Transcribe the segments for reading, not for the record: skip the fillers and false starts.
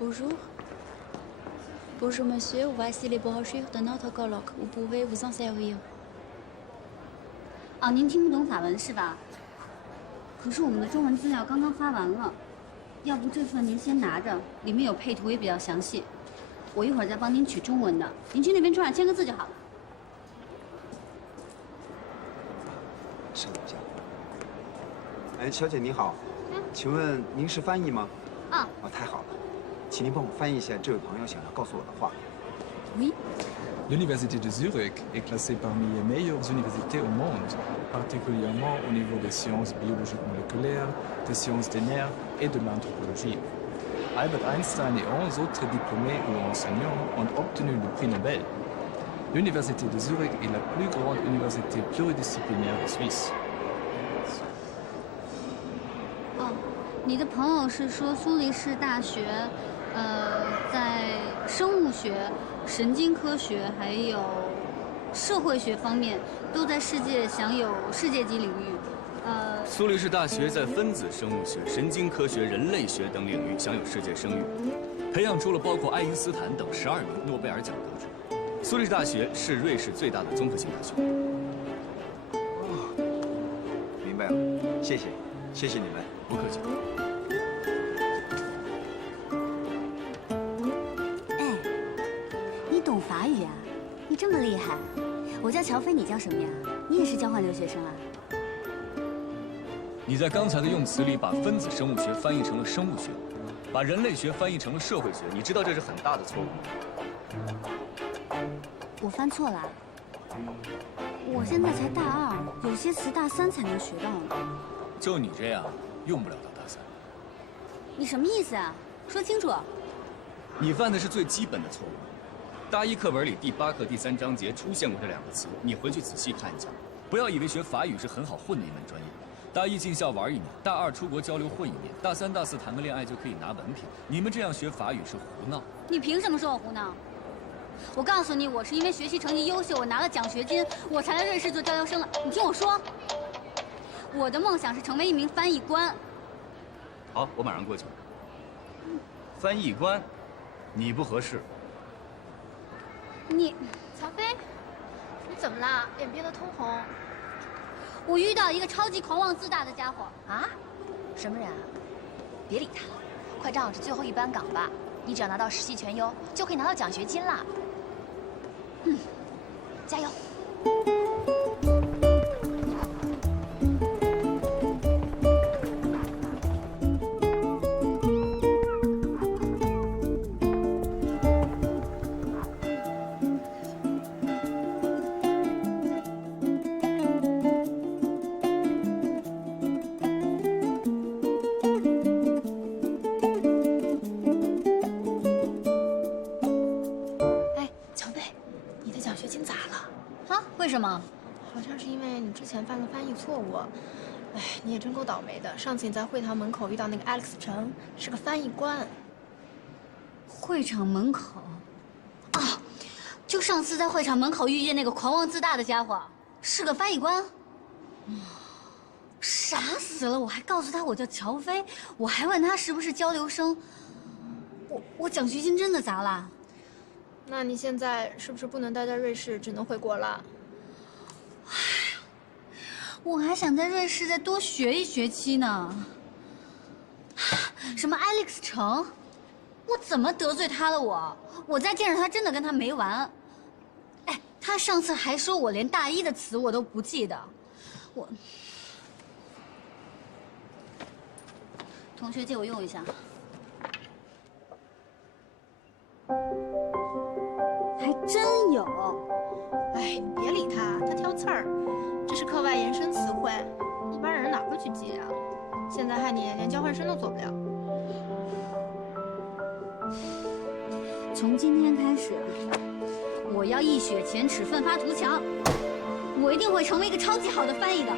Bonjour. Bonjour, monsieur. Voici les brochures de notre colloque. Vous pouvez vous en servir. 哦，您听不懂法文是吧？可是我们的中文资料刚刚发完了，要不这份您先拿着，里面有配图也比较详细。我一会儿再帮您取中文的，您去那边桌上签个字就好了。稍等一下。哎，小姐你好，请问您是翻译吗？啊。哦，太好了，请您帮我翻译一下这位朋友想要告诉我的话。Oui. L'Université de Zurich est classée parmi les meilleures universités au monde, particulièrement au niveau des sciences biologiques moléculaires, des sciences des nerfs et de l'anthropologie. Albert Einstein et 11 autres diplômés ou enseignants ont obtenu le prix Nobel. L'Université de Zurich est la plus grande université pluridisciplinaire de Suisse. 哦，你的朋友是说苏黎世大学，在生物学、神经科学还有社会学方面都在世界享有世界级领域。苏黎世大学在分子生物学、神经科学、人类学等领域享有世界声誉，培养出了包括爱因斯坦等12名诺贝尔奖得主。苏黎世大学是瑞士最大的综合性大学。哦，明白了，谢谢，谢谢你们，不客气。哎，你懂法语啊？你这么厉害！我叫乔飞，你叫什么呀？你也是交换留学生啊？ 你在刚才的用词里把分子生物学翻译成了生物学，把人类学翻译成了社会学，你知道这是很大的错误吗？我翻错了。我现在才大2，有些词大3才能学到呢。就你这样，用不了到大3。你什么意思啊？说清楚。你犯的是最基本的错误。大1课文里第8课第3章节出现过这2个词，你回去仔细看一下，不要以为学法语是很好混的一门专业。 大1进校玩1年，大2出国交流混1年，大3、大4谈个恋爱就可以拿文凭。你们这样学法语是胡闹。你凭什么说我胡闹？我告诉你，我是因为学习成绩优秀，我拿了奖学金，我才来瑞士做交流生的。你听我说，我的梦想是成为一名翻译官。好，我马上过去。翻译官，你不合适。你，乔飞，你怎么啦？脸憋得通红。 我遇到一个超级狂妄自大的家伙啊！什么人啊？别理他，快站好这最后一班岗吧。你只要拿到实习全优，就可以拿到奖学金啦。嗯，加油！为什么？好像是因为你之前犯了翻译错误。哎，你也真够倒霉的。上次你在会堂门口遇到那个 Alex 陈，是个翻译官。会场门口？啊，就上次在会场门口遇见那个狂妄自大的家伙，是个翻译官。傻死了！我还告诉他我叫乔飞，我还问他是不是交流生。我奖学金真的砸了。那你现在是不是不能待在瑞士，只能回国了？ 我还想在瑞士再多学1学期呢。什么 Alex 程，我怎么得罪他了我再见着他真的跟他没完。哎，他上次还说我连大1的词我都不记得。同学借我用一下。还真有。哎，你别理他，他挑刺儿。 这是课外延伸词汇，一般人哪会去记啊？现在害你连交换生都做不了。从今天开始，我要一雪前耻，奋发图强。我一定会成为一个超级好的翻译的。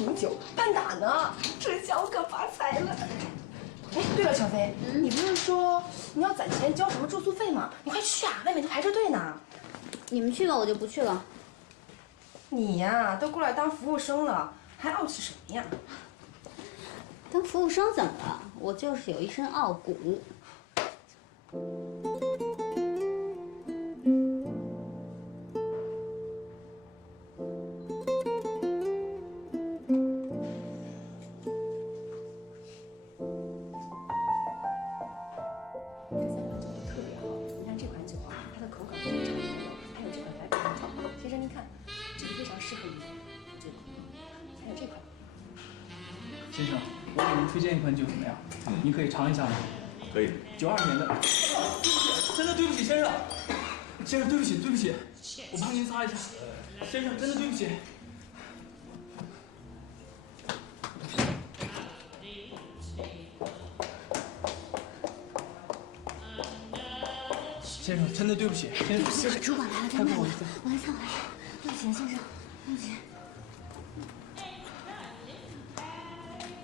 品酒，半打呢，这下我可发财了。哎，对了，小飞，你不是说你要攒钱交什么住宿费吗？你快去啊，外面都排着队呢。你们去吧，我就不去了。你呀，都过来当服务生了，还傲气什么呀？当服务生怎么了？我就是有一身傲骨。特别好，你看这款酒啊，它的口感非常浓厚，还有这款白葡萄，先生您看，这个非常适合您，这个，还有这款。先生，我给您推荐一款酒怎么样？您可以尝一下吗？可以。92年的。真的对不起，先生。先生，对不起，对不起，我帮您擦一下。先生，真的对不起。先生，真的对不起，先生。主管来了，太不好意思。我来擦，对不起，先生，对不起。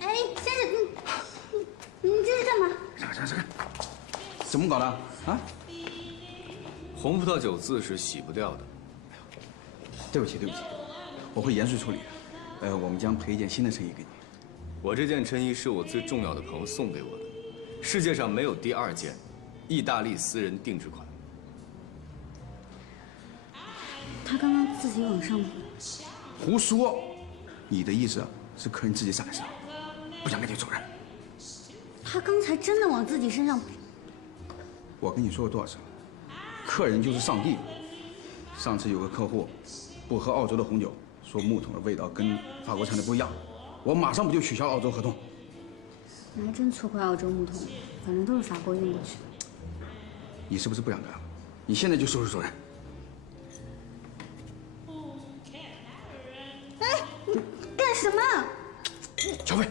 哎，先生，你这是干嘛？怎么搞的啊？红葡萄酒渍是洗不掉的。对不起，对不起，我会严肃处理的。我们将赔一件新的衬衣给你。我这件衬衣是我最重要的朋友送给我的，世界上没有第二件，意大利私人定制款。他刚刚自己往上补。胡说！你的意思是客人自己闪的，不想跟你走人。他刚才真的往自己身上补。我跟你说过多少次了，客人就是上帝。上次有个客户不喝澳洲的红酒，说木桶的味道跟法国产的不一样，我马上不就取消澳洲合同。你还真错怪澳洲木桶，反正都是法国运过去。你是不是不想干了？你现在就收拾走人。哎，你干什么？小飞，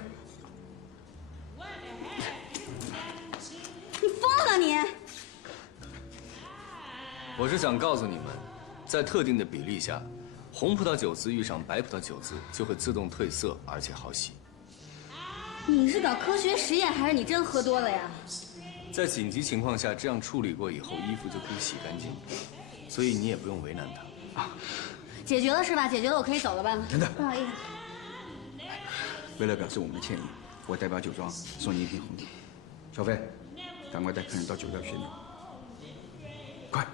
你疯了你！我是想告诉你们，在特定的比例下，红葡萄酒渍遇上白葡萄酒渍就会自动褪色，而且好洗。你是搞科学实验还是你真喝多了呀？在紧急情况下，这样处理过以后，衣服就可以洗干净，所以你也不用为难他。解决了是吧？解决了，我可以走了吧？等等，不好意思。为了表示我们的歉意，我代表酒庄送你一瓶红酒。小飞，赶快带客人到酒窖旋酒。快！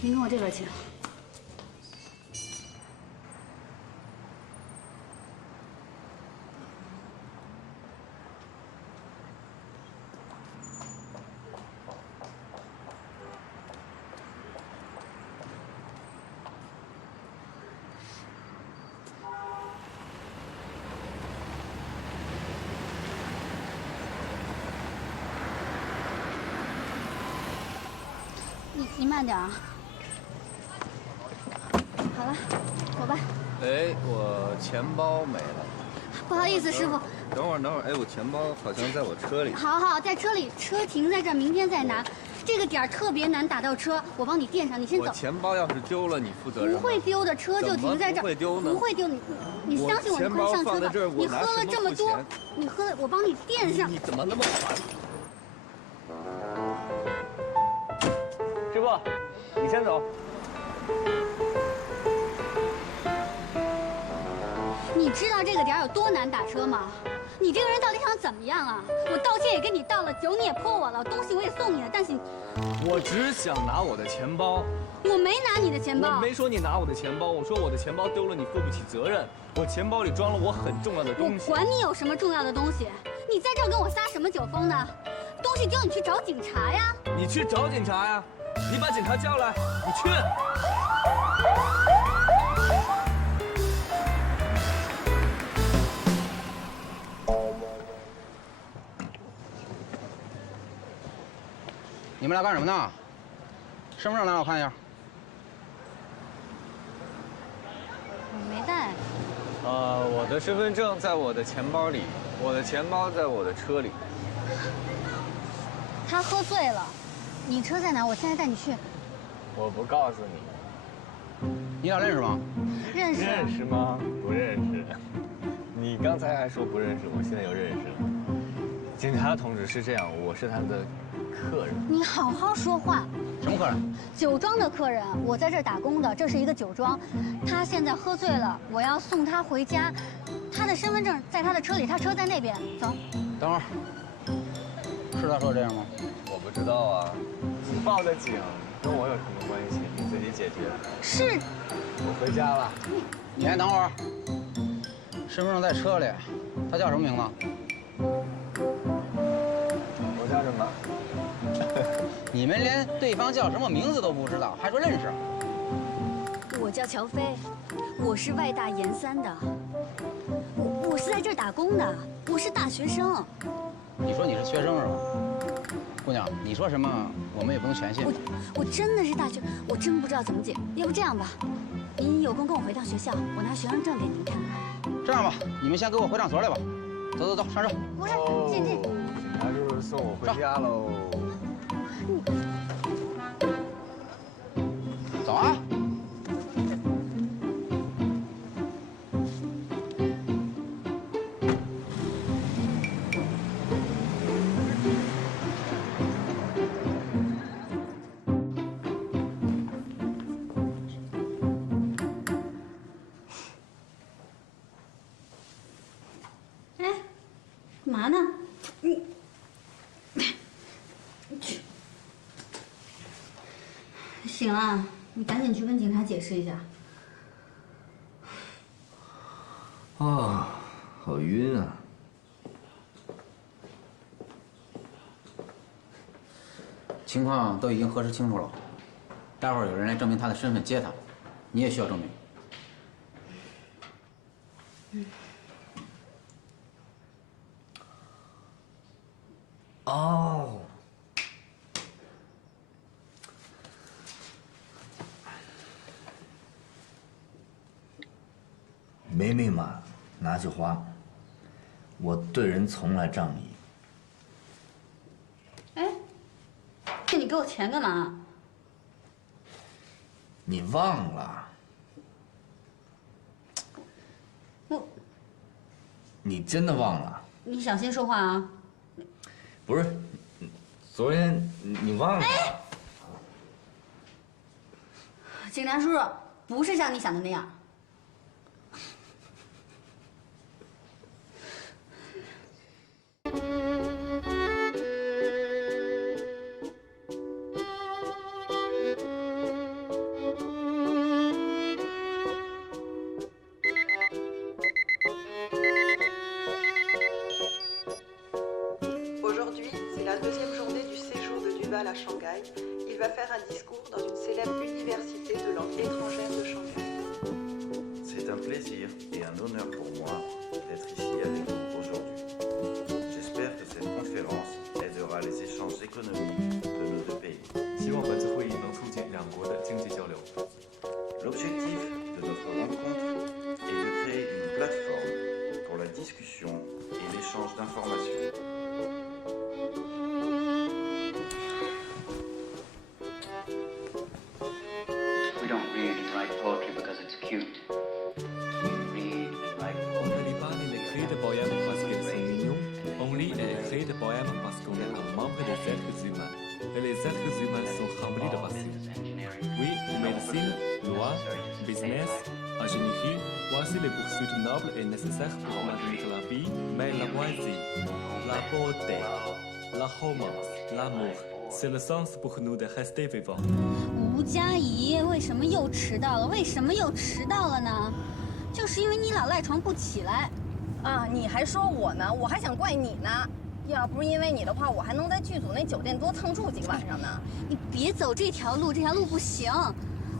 您跟我这边请。你慢点啊。好了，走吧。哎，我钱包没了。不好意思，师傅。等会儿，哎，我钱包好像在我车里。好，在车里，车停在这儿，明天再拿。这个点儿特别难打到车，我帮你垫上，你先走。我钱包要是丢了，你负责任吗？不会丢的，车就停在这儿。不会丢呢？不会丢，你相信我，你快上车吧。你喝了这么多，你喝了，我帮你垫上。你怎么那么烦？师傅，你先走。你知道这个点有多难打车吗？你这个人到底想怎么样啊？我道歉也跟你道了，酒你也泼我了，东西我也送你了，但是我只想拿我的钱包。我没拿你的钱包。我没说你拿我的钱包，我说我的钱包丢了你负不起责任。我钱包里装了我很重要的东西。我管你有什么重要的东西，你在这儿跟我撒什么酒疯呢？东西丢你去找警察呀！你去找警察呀！你把警察叫来，你去。你们俩干什么呢？身份证拿来我看一下。我没带。我的身份证在我的钱包里，我的钱包在我的车里。他喝醉了，你车在哪？我现在带你去。我不告诉你。你俩认识吗？认识。认识吗？不认识。你刚才还说不认识，我现在又认识了。警察同志是这样，我是他的客人。你好好说话。什么客人？酒庄的客人，我在这儿打工的，这是一个酒庄。他现在喝醉了，我要送他回家。他的身份证在他的车里，他车在那边。走。等会儿，是他说这样吗？我不知道啊，你报的警跟我有什么关系？你自己解决。是。我回家了。你先等会儿。身份证在车里，他叫什么名字？我叫什么？你们连对方叫什么名字都不知道，还说认识？我叫乔飞，我是外大研3的，我是在这儿打工的，我是大学生。你说你是学生是吧？姑娘，你说什么我们也不能全信。我真的是大学，我真不知道怎么解。要不这样吧，您有空跟我回趟学校，我拿学生证给您看看。这样吧，你们先给我回上所来吧。走，上车。不是，进。警察叔叔送我回家喽。走啊！哎，干嘛呢？你去。醒了，你赶紧去跟警察解释一下。啊，好晕啊！情况都已经核实清楚了，待会儿有人来证明他的身份接他，你也需要证明。哦，没密码，拿去花。我对人从来仗义。哎，那你给我钱干嘛？你忘了？你真的忘了？你小心说话啊！不是，昨天你忘了？警察叔叔，不是像你想的那样。Aujourd'hui, c'est la 2e journée du séjour de Duval à Shanghai. Il va faire un discours dans une célèbre université de langue étrangère de Shanghai. C'est un plaisir et un honneur pour moi d'être ici avec vous aujourd'hui. J'espère que cette conférence aidera les échanges économiques de nos deux pays. 希望本次会议能促进两国的经济交流。 L'objectif de notre rencontre est de créer une plateforme pour la discussion et l'échange d'informations. We don't read and write poetry because it's cute. We read and write On ne lit pas et n'écrit de poèmes parce qu'ils sont mignons. On lit et écrit des poèmes parce qu'on est un membre des êtres humains. Et les êtres humains sont remplis de passion. Oui, médecine, loi, business, ingénierie, voici les poursuites nobles et nécessaires pour maintenir la vie, mais la poésie, la beauté, la romance, l'amour, c'est le sens pour nous de rester vivants. 吴佳怡，为什么又迟到了？为什么又迟到了呢？就是因为你老赖床不起来。啊，你还说我呢？我还想怪你呢。要不是因为你的话，我还能在剧组那酒店多蹭住几个晚上呢。你别走这条路，这条路不行。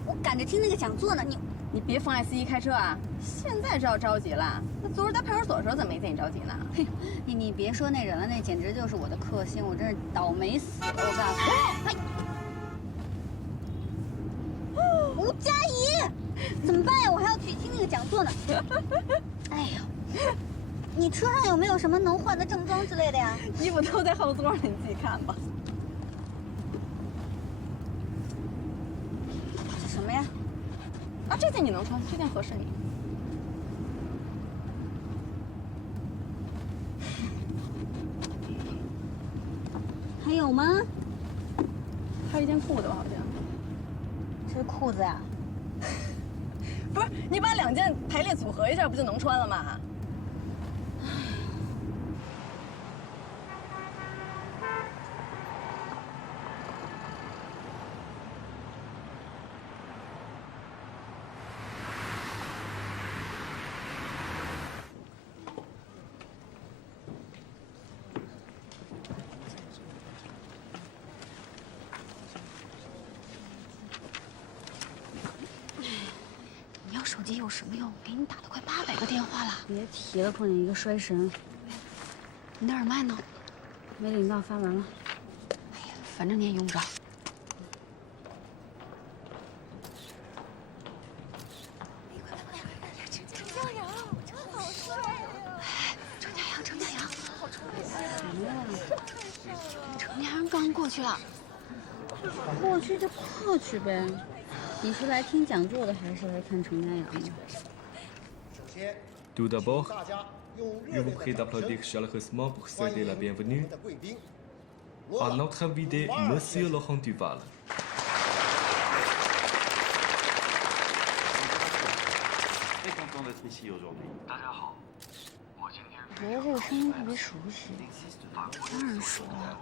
我赶着听那个讲座呢，你别妨碍司机开车啊！现在知道着急了，那昨儿在派出所的时候怎么没见你着急呢？嘿，你别说那人了，那简直就是我的克星，我真是倒霉死了！我告诉你，吴佳怡，怎么办呀？我还要去听那个讲座呢。哎呦，你车上有没有什么能换的正装之类的呀？衣服都在后座里，你自己看吧。这什么呀？啊，这件你能穿，这件合适你。还有吗？还有一件裤子吧，好像。这是裤子呀？不是，你把2件排列组合一下，不就能穿了吗？你要手机有什么用？给你打了快800个电话了。别提了，碰见一个衰神。你的耳麦呢？没领到，发完了。哎呀，反正你也用不着。程家阳，什么呀？程家阳刚过去了。过去就过去呗。你是来听讲座的，还是来看程家阳的？ Tout d'abord, je vous prie d'applaudir chaleureusement pour souhaiter la bienvenue à notre invité, Monsieur Laurent Duval. Très content d'être ici aujourd'hui. 我觉得这个声音特别熟悉，当然熟了。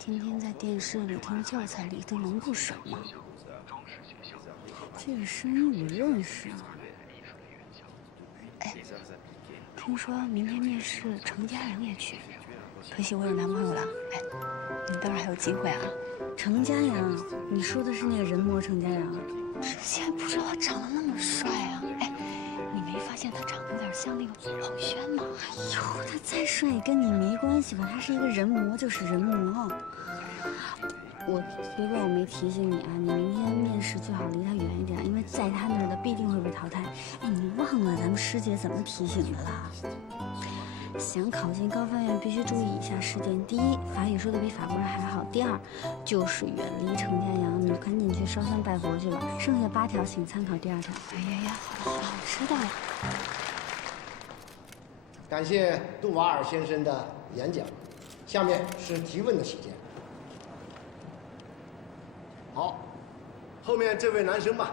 天天在电视里听教材里都能不熟吗？这个声音我认识。哎，听说明天面试程家阳也去，可惜我有男朋友了。哎，你当然还有机会啊。程家阳，你说的是那个人模程家阳？之前不知道他长得那么帅啊！哎，你没发现他长得有点像那个黄轩吗？哎呦，他再帅也跟你没关系吧？他是一个人模就是人模。别怪我没提醒你啊！你明天面试最好离他远一点，因为在他那儿的必定会被淘汰。哎，你忘了咱们师姐怎么提醒的啦？想考进高分院必须注意以下10点：第一，法语说的比法国人还好；第二，就是远离程家阳，你赶紧去烧香拜佛去吧。剩下8条请参考第2条。哎呀，好了，我知道了。感谢杜瓦尔先生的演讲，下面是提问的时间。好，后面这位男生吧。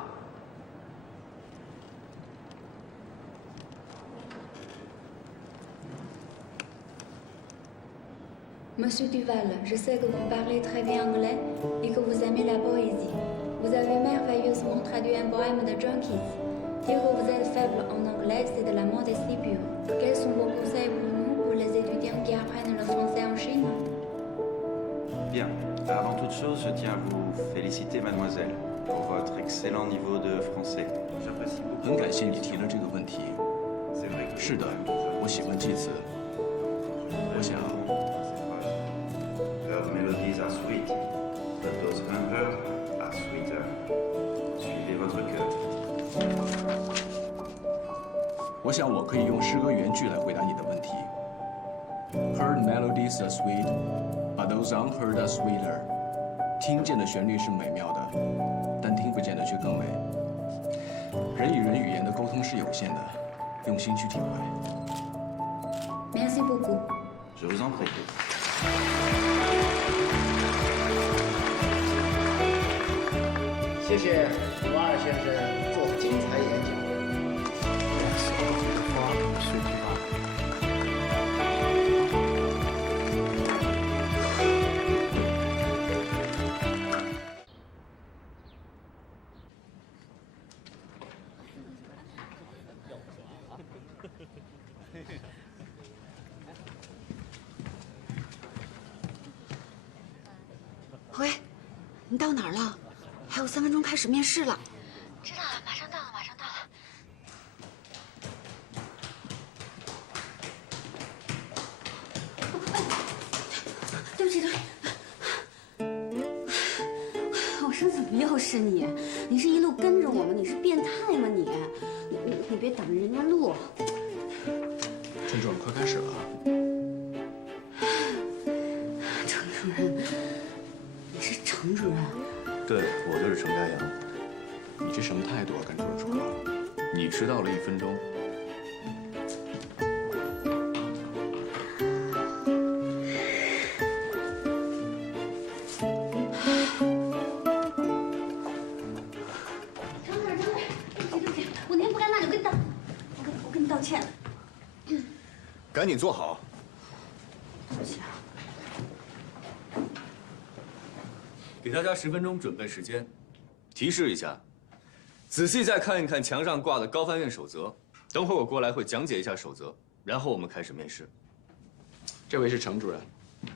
Monsieur Duval, je sais que vous parlez très bien anglais et que vous aimez la poésie. Vous avez merveilleusement traduit un poème de John Keats. Dire que vous êtes faible en anglais, c'est de la modestie pure. Quels sont vos conseils pour nous, pour les étudiants qui apprennent le français en Chine? Bien. Avant toute chose, je tiens à vous féliciter, mademoiselle, pour votre excellent niveau de français. J'apprécie beaucoup. 很感谢你提了这个问题。是的，我喜欢记词。我想。 Her melodies are sweet, but those hundreds are sweeter. Suivez votre cœur. 我想我可以用诗歌原句来回答你的问题。Her melodies are sweet, but those unheard are sweeter. 听见的旋律是美妙的，但听不见的却更美。人与人语言的沟通是有限的，用心去体会。Merci beaucoup. Je vous en prie. 谢谢瓦尔先生做精彩演讲。喂，你到哪儿了？ 还有3分钟开始面试了。知道了，马上到了，马上到了。对不起，对不起。我说怎么又是你？你是一路跟着我吗？你是变态吗你？你别挡着人家路。陈主任，快开始了。程主任，你是程主任。 对，我就是程家阳。你这什么态度啊，跟主任说话？你迟到了1分钟。我那天不该骂你，我跟你道歉了。赶紧坐好。对不起啊。给大家10分钟准备时间。提示一下，仔细再看一看墙上挂的高翻院守则。等会儿我过来会讲解一下守则，然后我们开始面试。这位是程主任，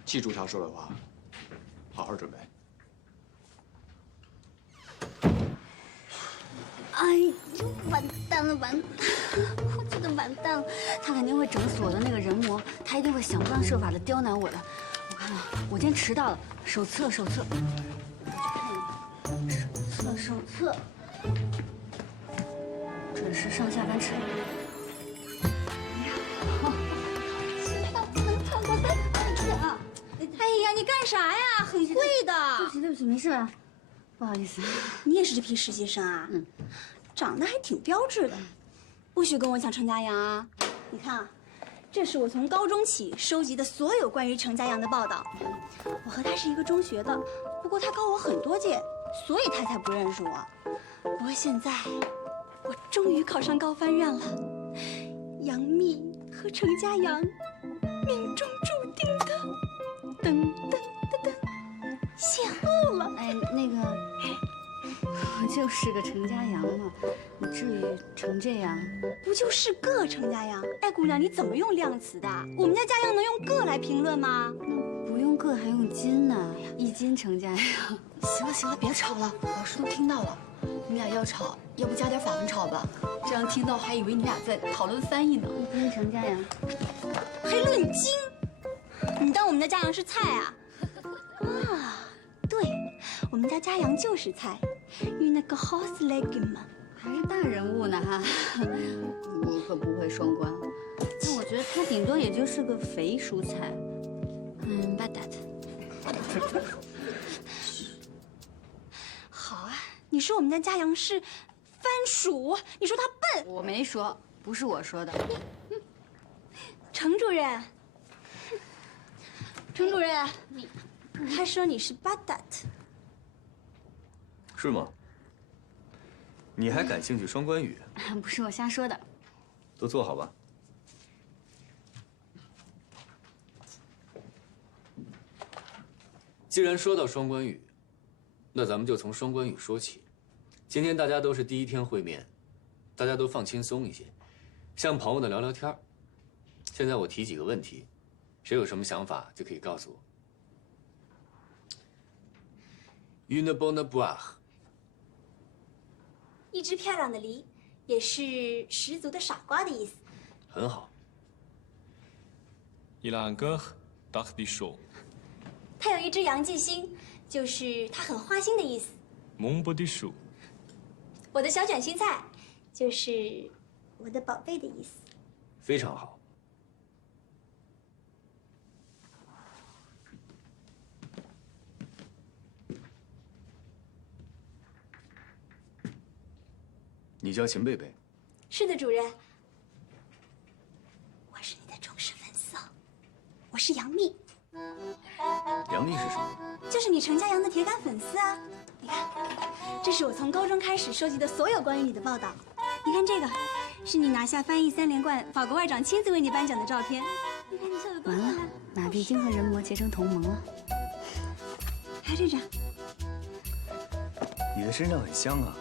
记住他说的话，好好准备。哎呦，完蛋了，完蛋了！我觉得完蛋了，他肯定会整死我的那个人魔，他一定会想方设法的刁难我的。我看啊，我今天迟到了，手册，我去看一眼，手册，准时上下班迟到。哎呀，你干啥呀？很会的。对不起，没事吧？不好意思。你也是这批实习生啊？嗯，长得还挺标致的，不许跟我抢程家阳啊！你看啊，这是我从高中起收集的所有关于程家阳的报道。我和他是一个中学的，不过他高我很多届，所以他才不认识我。不过现在，我终于考上高翻院了，杨幂和程家阳，命中注定的。噔噔噔噔，邂逅了。哎，那个，我就是个程家阳嘛，你至于成这样？不就是个程家阳？哎，姑娘，你怎么用量词的？我们家家阳能用个来评论吗？不用个还用斤呢，1斤程家阳。行了，别吵了，老师都听到了。你俩要吵，要不加点法文吵吧？这样听到还以为你俩在讨论翻译呢。1斤程家阳，还论斤？你当我们家家阳是菜啊？啊，对，我们家家阳就是菜，因为那个 horse legume 还是大人物呢哈。我可不会双关，但我觉得他顶多也就是个肥蔬菜。batata。好啊，你说我们家家阳是番薯，你说他笨，我没说，不是我说的。程主任。程主任，他说你是 batata， 是吗？你还感兴趣双关语？不是我瞎说的。都坐好吧。既然说到双关语，那咱们就从双关语说起。今天大家都是第1天会面，大家都放轻松一些，像朋友的聊聊天。现在我提几个问题。谁有什么想法就可以告诉我。Une bonne boire， 一只漂亮的梨，也是十足的傻瓜的意思。很好。Il a un cœur d'artichaut。他有一只洋记心，就是他很花心的意思。Mon petit chou。我的小卷心菜，就是我的宝贝的意思。非常好。你叫秦贝贝？是的，主任。我是你的忠实粉丝哦。我是杨幂。杨幂是什么？就是你程家阳的铁杆粉丝啊！你看，这是我从高中开始收集的所有关于你的报道。你看这个，是你拿下翻译3连冠，法国外长亲自为你颁奖的照片。你看你笑得多漂亮。完了，马蒂经和人魔结成同盟了。还这张。你的身上很香啊。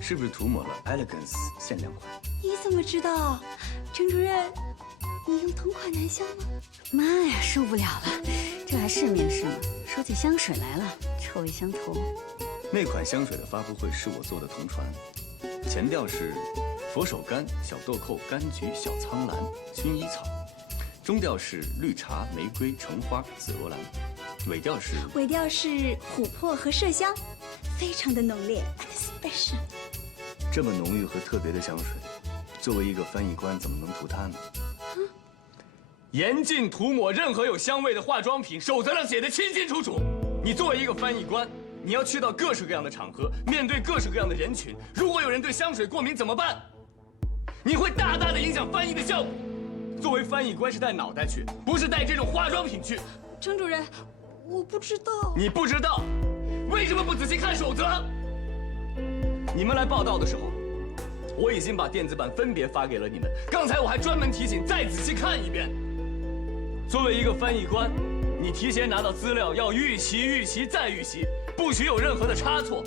是不是涂抹了 Elegance 限量款？你怎么知道？程主任，你用同款男香吗？妈呀，受不了了！这还是面试吗？说起香水来了，臭味相投。那款香水的发布会是我做的同传，前调是佛手柑、小豆蔻、柑橘、小苍兰、薰衣草，中调是绿茶、玫瑰、橙花、紫罗兰，尾调是琥珀和麝香，非常的浓烈 ，special。这么浓郁和特别的香水，作为一个翻译官，怎么能涂它呢？严禁涂抹任何有香味的化妆品，守则上写的清清楚楚。你作为一个翻译官，你要去到各式各样的场合，面对各式各样的人群。如果有人对香水过敏怎么办？你会大大的影响翻译的效果。作为翻译官是带脑袋去，不是带这种化妆品去。程主任，我不知道。你不知道，为什么不仔细看守则？你们来报道的时候，我已经把电子版分别发给了你们。刚才我还专门提醒再仔细看一遍。作为一个翻译官，你提前拿到资料要预习、预习再预习，不许有任何的差错。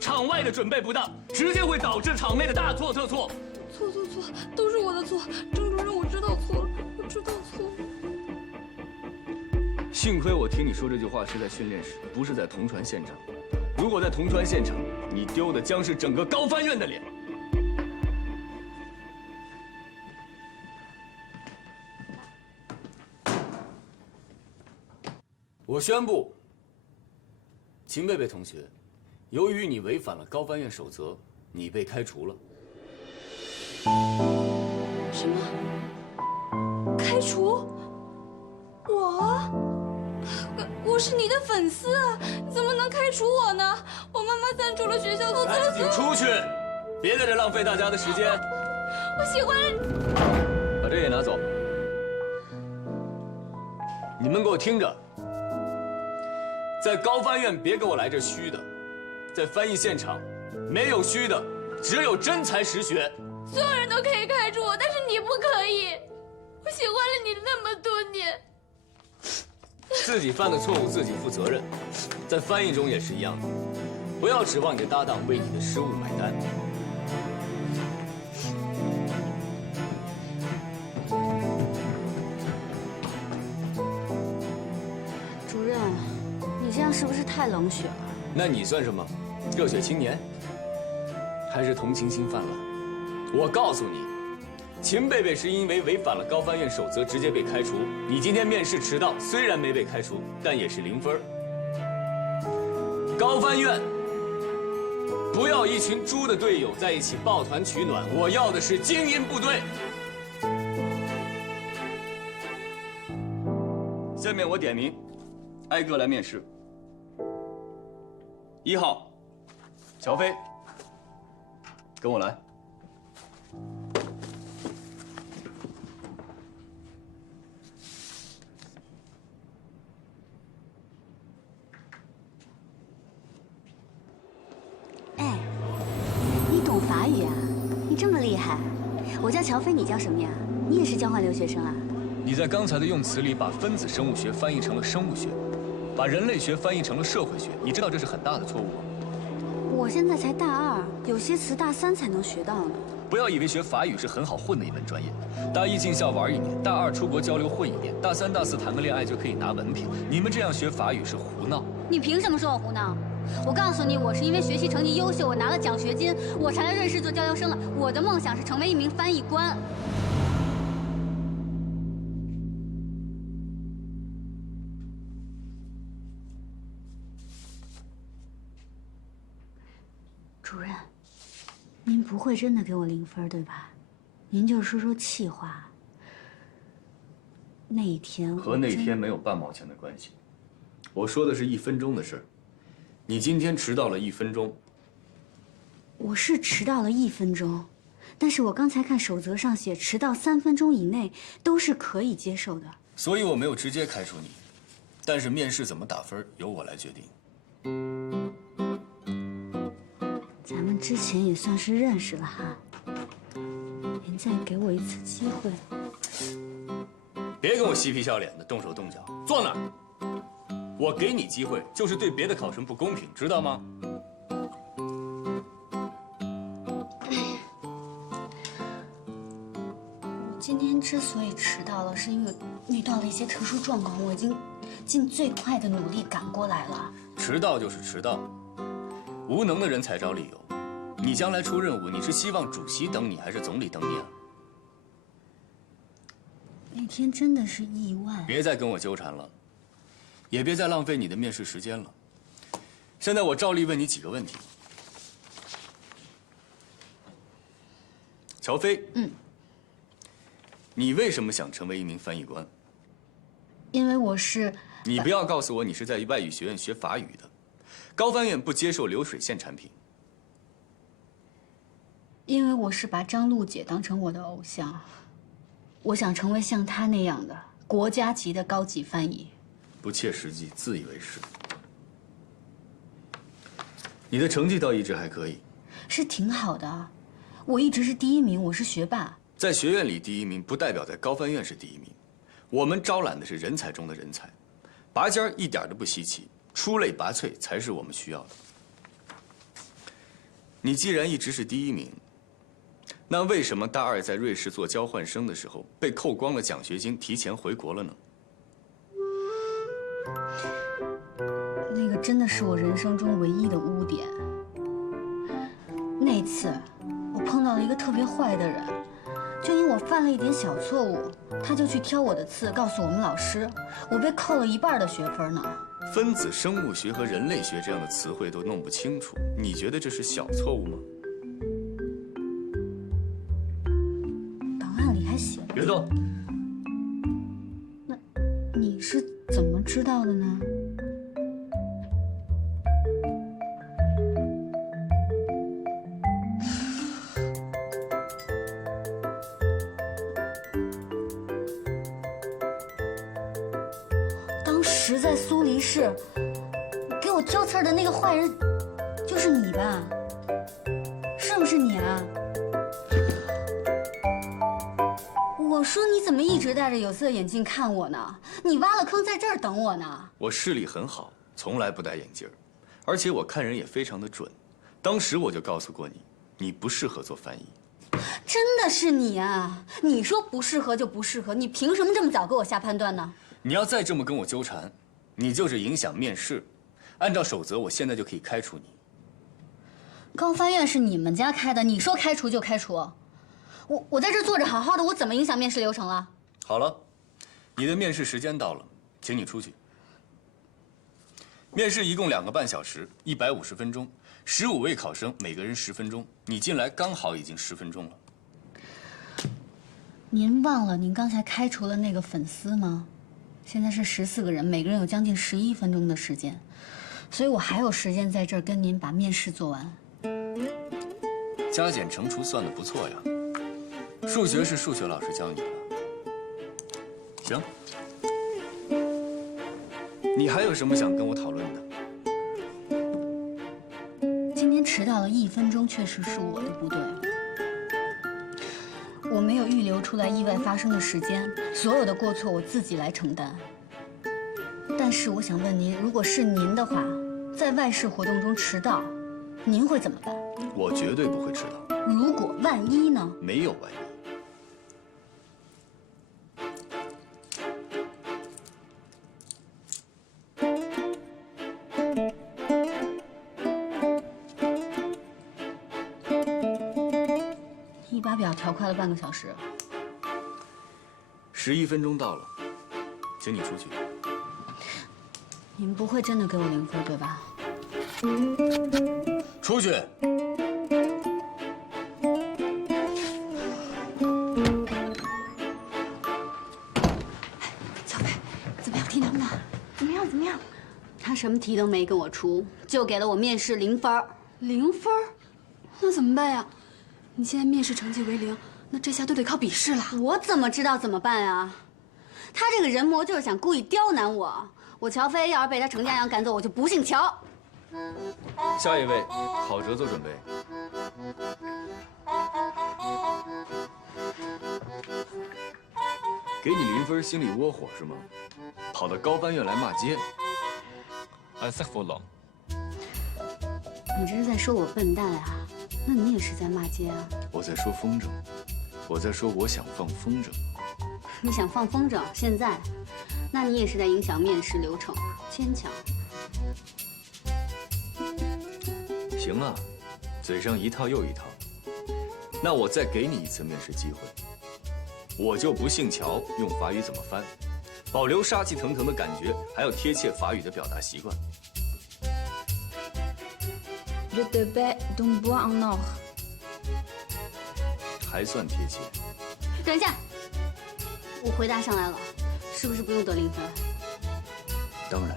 场外的准备不当，直接会导致场内的大错特错。错，都是我的错，程主任，我知道错了，我知道错了。幸亏我听你说这句话是在训练室，不是在同传现场。如果在同传现场，你丢的将是整个高翻院的脸。我宣布，秦贝贝同学，由于你违反了高翻院守则，你被开除了。什么？开除？我是你的粉丝啊，你怎么能开除我呢？我妈妈赞助了学校，投资了。赶紧出去，别在这浪费大家的时间。我喜欢。把这也拿走。你们给我听着，在高翻院别给我来这虚的，在翻译现场，没有虚的，只有真才实学。所有人都可以开除我，但是你不可以。我喜欢了你那么多年。自己犯的错误自己负责任，在翻译中也是一样的，不要指望你的搭档为你的失误买单。主任，你这样是不是太冷血了？那你算什么？热血青年？还是同情心泛滥？我告诉你，秦贝贝是因为违反了高翻院守则直接被开除。你今天面试迟到，虽然没被开除，但也是0分。高翻院不要一群猪的队友在一起抱团取暖，我要的是精英部队。下面我点名，挨个来面试。1号，乔飞，跟我来。法语啊，你这么厉害！我叫乔飞，你叫什么呀？你也是交换留学生啊？你在刚才的用词里把分子生物学翻译成了生物学，把人类学翻译成了社会学，你知道这是很大的错误吗？我现在才大2，有些词大3才能学到呢。不要以为学法语是很好混的一门专业，大1进校玩1年，大2出国交流混1年，大3、大4谈个恋爱就可以拿文凭。你们这样学法语是胡闹。你凭什么说我胡闹？我告诉你，我是因为学习成绩优秀，我拿了奖学金，我才来瑞士做交流生了。我的梦想是成为一名翻译官。主任，您不会真的给我0分对吧？您就是说气话。那一天和那天没有半毛钱的关系，我说的是1分钟的事儿。你今天迟到了1分钟。我是迟到了1分钟，但是我刚才看守则上写，迟到3分钟以内都是可以接受的。所以我没有直接开除你，但是面试怎么打分由我来决定。咱们之前也算是认识了哈，您再给我一次机会。别跟我嬉皮笑脸的，动手动脚，坐那儿。我给你机会，就是对别的考生不公平，知道吗？我今天之所以迟到了，是因为遇到了一些特殊状况，我已经尽最快的努力赶过来了。迟到就是迟到，无能的人才找理由。你将来出任务，你是希望主席等你，还是总理等你啊？那天真的是意外。别再跟我纠缠了。也别再浪费你的面试时间了。现在我照例问你几个问题。乔飞，你为什么想成为一名翻译官？因为我是……你不要告诉我你是在外语学院学法语的。高翻院不接受流水线产品。因为我是把张璐姐当成我的偶像，我想成为像她那样的国家级的高级翻译。不切实际，自以为是。你的成绩倒一直还可以，是挺好的。我一直是第1名，我是学霸。在学院里第1名，不代表在高翻院是第1名。我们招揽的是人才中的人才，拔尖儿一点都不稀奇，出类拔萃才是我们需要的。你既然一直是第1名，那为什么大2在瑞士做交换生的时候被扣光了奖学金，提前回国了呢？那个真的是我人生中唯一的污点。那次我碰到了一个特别坏的人，就因为我犯了一点小错误，他就去挑我的刺，告诉我们老师，我被扣了1半的学分呢。分子生物学和人类学这样的词汇都弄不清楚，你觉得这是小错误吗？档案里还写了。别动。那你是怎么知道的呢？在苏黎世给我挑刺儿的那个坏人，就是你吧？是不是你啊？我说你怎么一直戴着有色眼镜看我呢？你挖了坑在这儿等我呢。我视力很好，从来不戴眼镜，而且我看人也非常的准。当时我就告诉过你，你不适合做翻译。真的是你啊！你说不适合就不适合，你凭什么这么早给我下判断呢？你要再这么跟我纠缠，你就是影响面试。按照守则，我现在就可以开除你。高翻院是你们家开的，你说开除就开除。我在这坐着好好的，我怎么影响面试流程了？好了，你的面试时间到了，请你出去。面试一共2个半小时，150分钟，15位考生，每个人10分钟。你进来刚好已经10分钟了。您忘了您刚才开除了那个粉丝吗？现在是14个人，每个人有将近11分钟的时间，所以我还有时间在这儿跟您把面试做完。加减乘除算得不错呀，数学是数学老师教你的。行，你还有什么想跟我讨论的？今天迟到了1分钟，确实是我的不对。我没有预留出来意外发生的时间，所有的过错我自己来承担。但是我想问您，如果是您的话，在外事活动中迟到，您会怎么办？我绝对不会迟到。如果万一呢？没有万一。你把表调快了半个小时。11分钟到了，请你出去。你们不会真的给我0分，对吧？出去。小飞，怎么样？题难不难？怎么样？怎么样？他什么题都没跟我出，就给了我面试0分。0分？那怎么办呀？你现在面试成绩为0，那这下都得靠笔试了。我怎么知道怎么办啊？他这个人魔就是想故意刁难我。我乔飞要是被他程家阳赶走，我就不姓乔。下一位，郝哲做准备。给你0分，心里窝火是吗？跑到高翻院来骂街。Un cerf volant。你这是在说我笨蛋啊？那你也是在骂街啊？我在说风筝，我在说我想放风筝。你想放风筝？现在？那你也是在影响面试流程，牵强。行啊，嘴上一套又一套。那我再给你一次面试机会。我就不姓乔，用法语怎么翻？保留杀气腾腾的感觉，还要贴切法语的表达习惯。Je te paie ton bois en or。还算贴切。等一下，我回答上来了，是不是不用得0分？当然，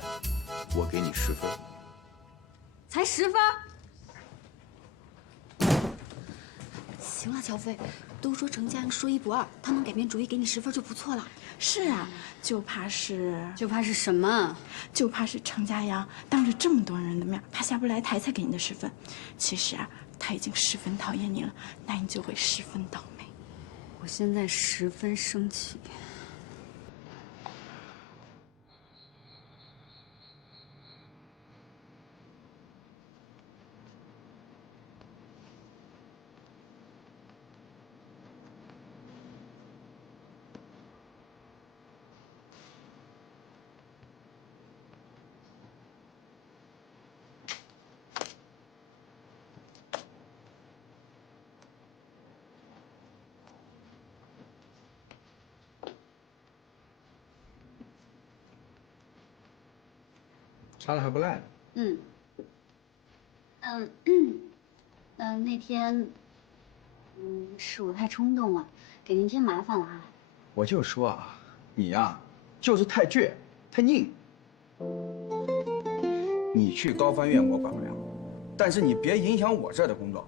我给你10分。才10分。行了，乔飞，都说程家阳说一不二，他能改变主意给你10分就不错了。是啊，就怕是什么？就怕是程家阳当着这么多人的面，他下不来台才给你的10分。其实啊，他已经十分讨厌你了，那你就会十分倒霉。我现在十分生气。擦的还不赖。那天，是我太冲动了，给您添麻烦了啊。我就说啊，你呀，就是太倔，太拧。你去高翻院我管不了，但是你别影响我这儿的工作。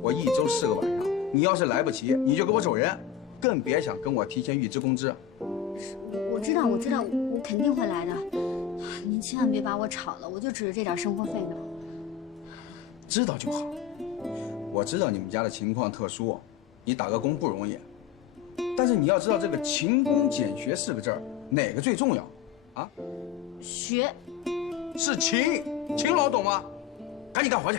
我1周4个晚上，你要是来不及，你就给我走人，更别想跟我提前预支工资。我知道，我肯定会来的。您千万别把我炒了，我就指着这点生活费呢。知道就好。我知道你们家的情况特殊，你打个工不容易。但是你要知道这个勤工俭学4个字儿，哪个最重要？啊？学。是勤，勤劳懂吗？赶紧干活去。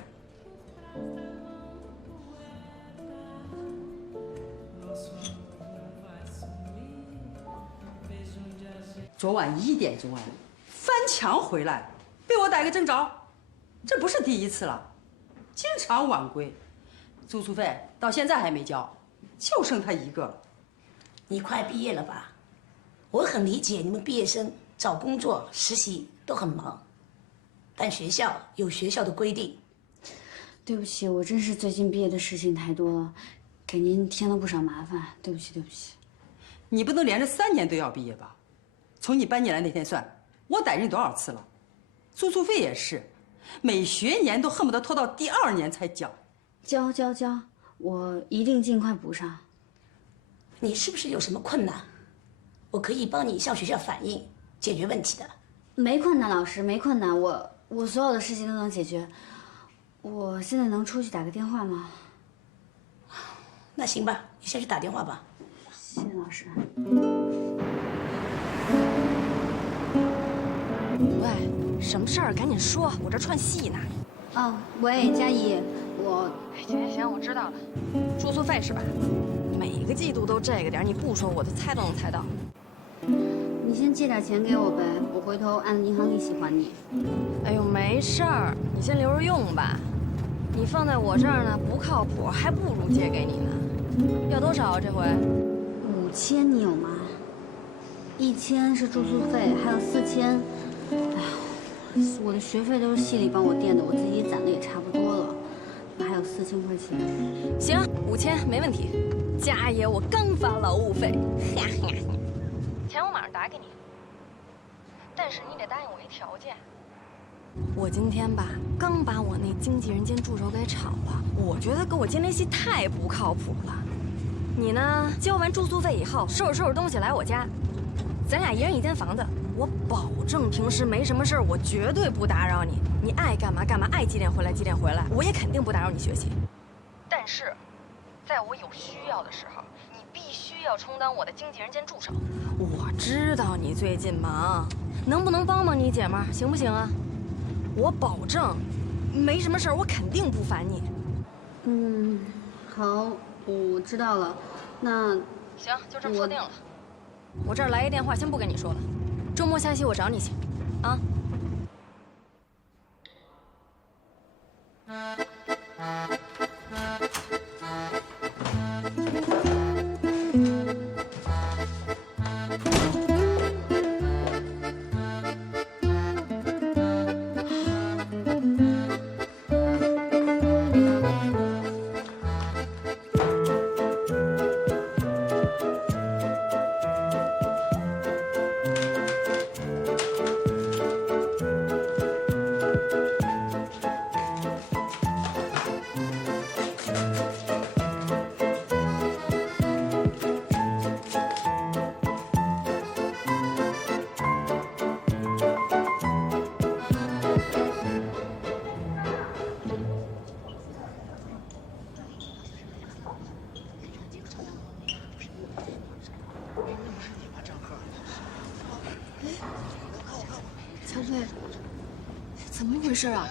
昨晚1点钟翻墙回来，被我逮个正着，这不是第一次了，经常晚归，住宿费到现在还没交，就剩他一个了。你快毕业了吧？我很理解你们毕业生找工作、实习都很忙，但学校有学校的规定。对不起，我真是最近毕业的事情太多了，给您添了不少麻烦，对不起，对不起。你不能连着3年都要毕业吧？从你搬进来那天算，我逮着你多少次了？住宿费也是，每学年都恨不得拖到第2年才交。交，我一定尽快补上。你是不是有什么困难？我可以帮你向学校反映，解决问题的。没困难，老师，没困难，我所有的事情都能解决。我现在能出去打个电话吗？那行吧，你先去打电话吧。谢谢老师。喂，什么事儿？赶紧说，我这串戏呢。哦，喂，佳怡，行，我知道了。住宿费是吧？每个季度都这个点儿，你不说我就猜都能猜到。你先借点钱给我呗，我回头按银行利息还你。哎呦，没事儿，你先留着用吧。你放在我这儿呢不靠谱，还不如借给你呢。要多少啊？这回？5000，你有吗？1000是住宿费，还有4000。哎呀，我的学费都是系里帮我垫的，我自己攒的也差不多了，还有4000块钱。行，5000没问题。家爷，我刚发劳务费，钱我马上打给你。但是你得答应我一条件。我今天吧，刚把我那经纪人兼助手给炒了，我觉得跟我接那戏太不靠谱了。你呢，交完住宿费以后，收拾东西来我家，咱俩1人1间房子，我保证平时没什么事儿，我绝对不打扰你。你爱干嘛干嘛，爱几点回来几点回来，我也肯定不打扰你学习。但是，在我有需要的时候，你必须要充当我的经纪人兼助手。我知道你最近忙，能不能帮帮你姐们儿，行不行啊？我保证，没什么事儿，我肯定不烦你。好，我知道了。那行，就这么说定了。我这儿来一电话，先不跟你说了，周末下戏我找你去，啊。乔飞，怎么回事啊？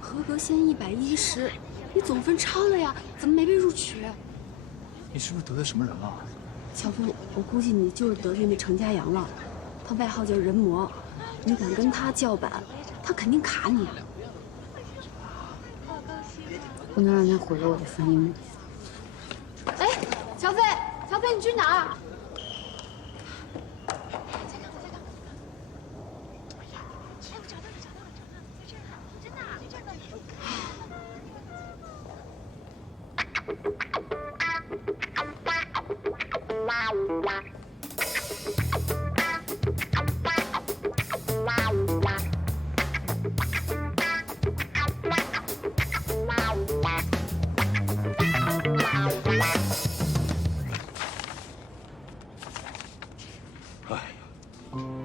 合格线110，你总分超了呀，怎么没被录取？你是不是得罪什么人了？乔飞，我估计你就是得罪那程家阳了，他外号叫人魔，你敢跟他叫板，他肯定卡你。不能让他毁了我的翻译梦。哎，乔飞，乔飞，你去哪儿？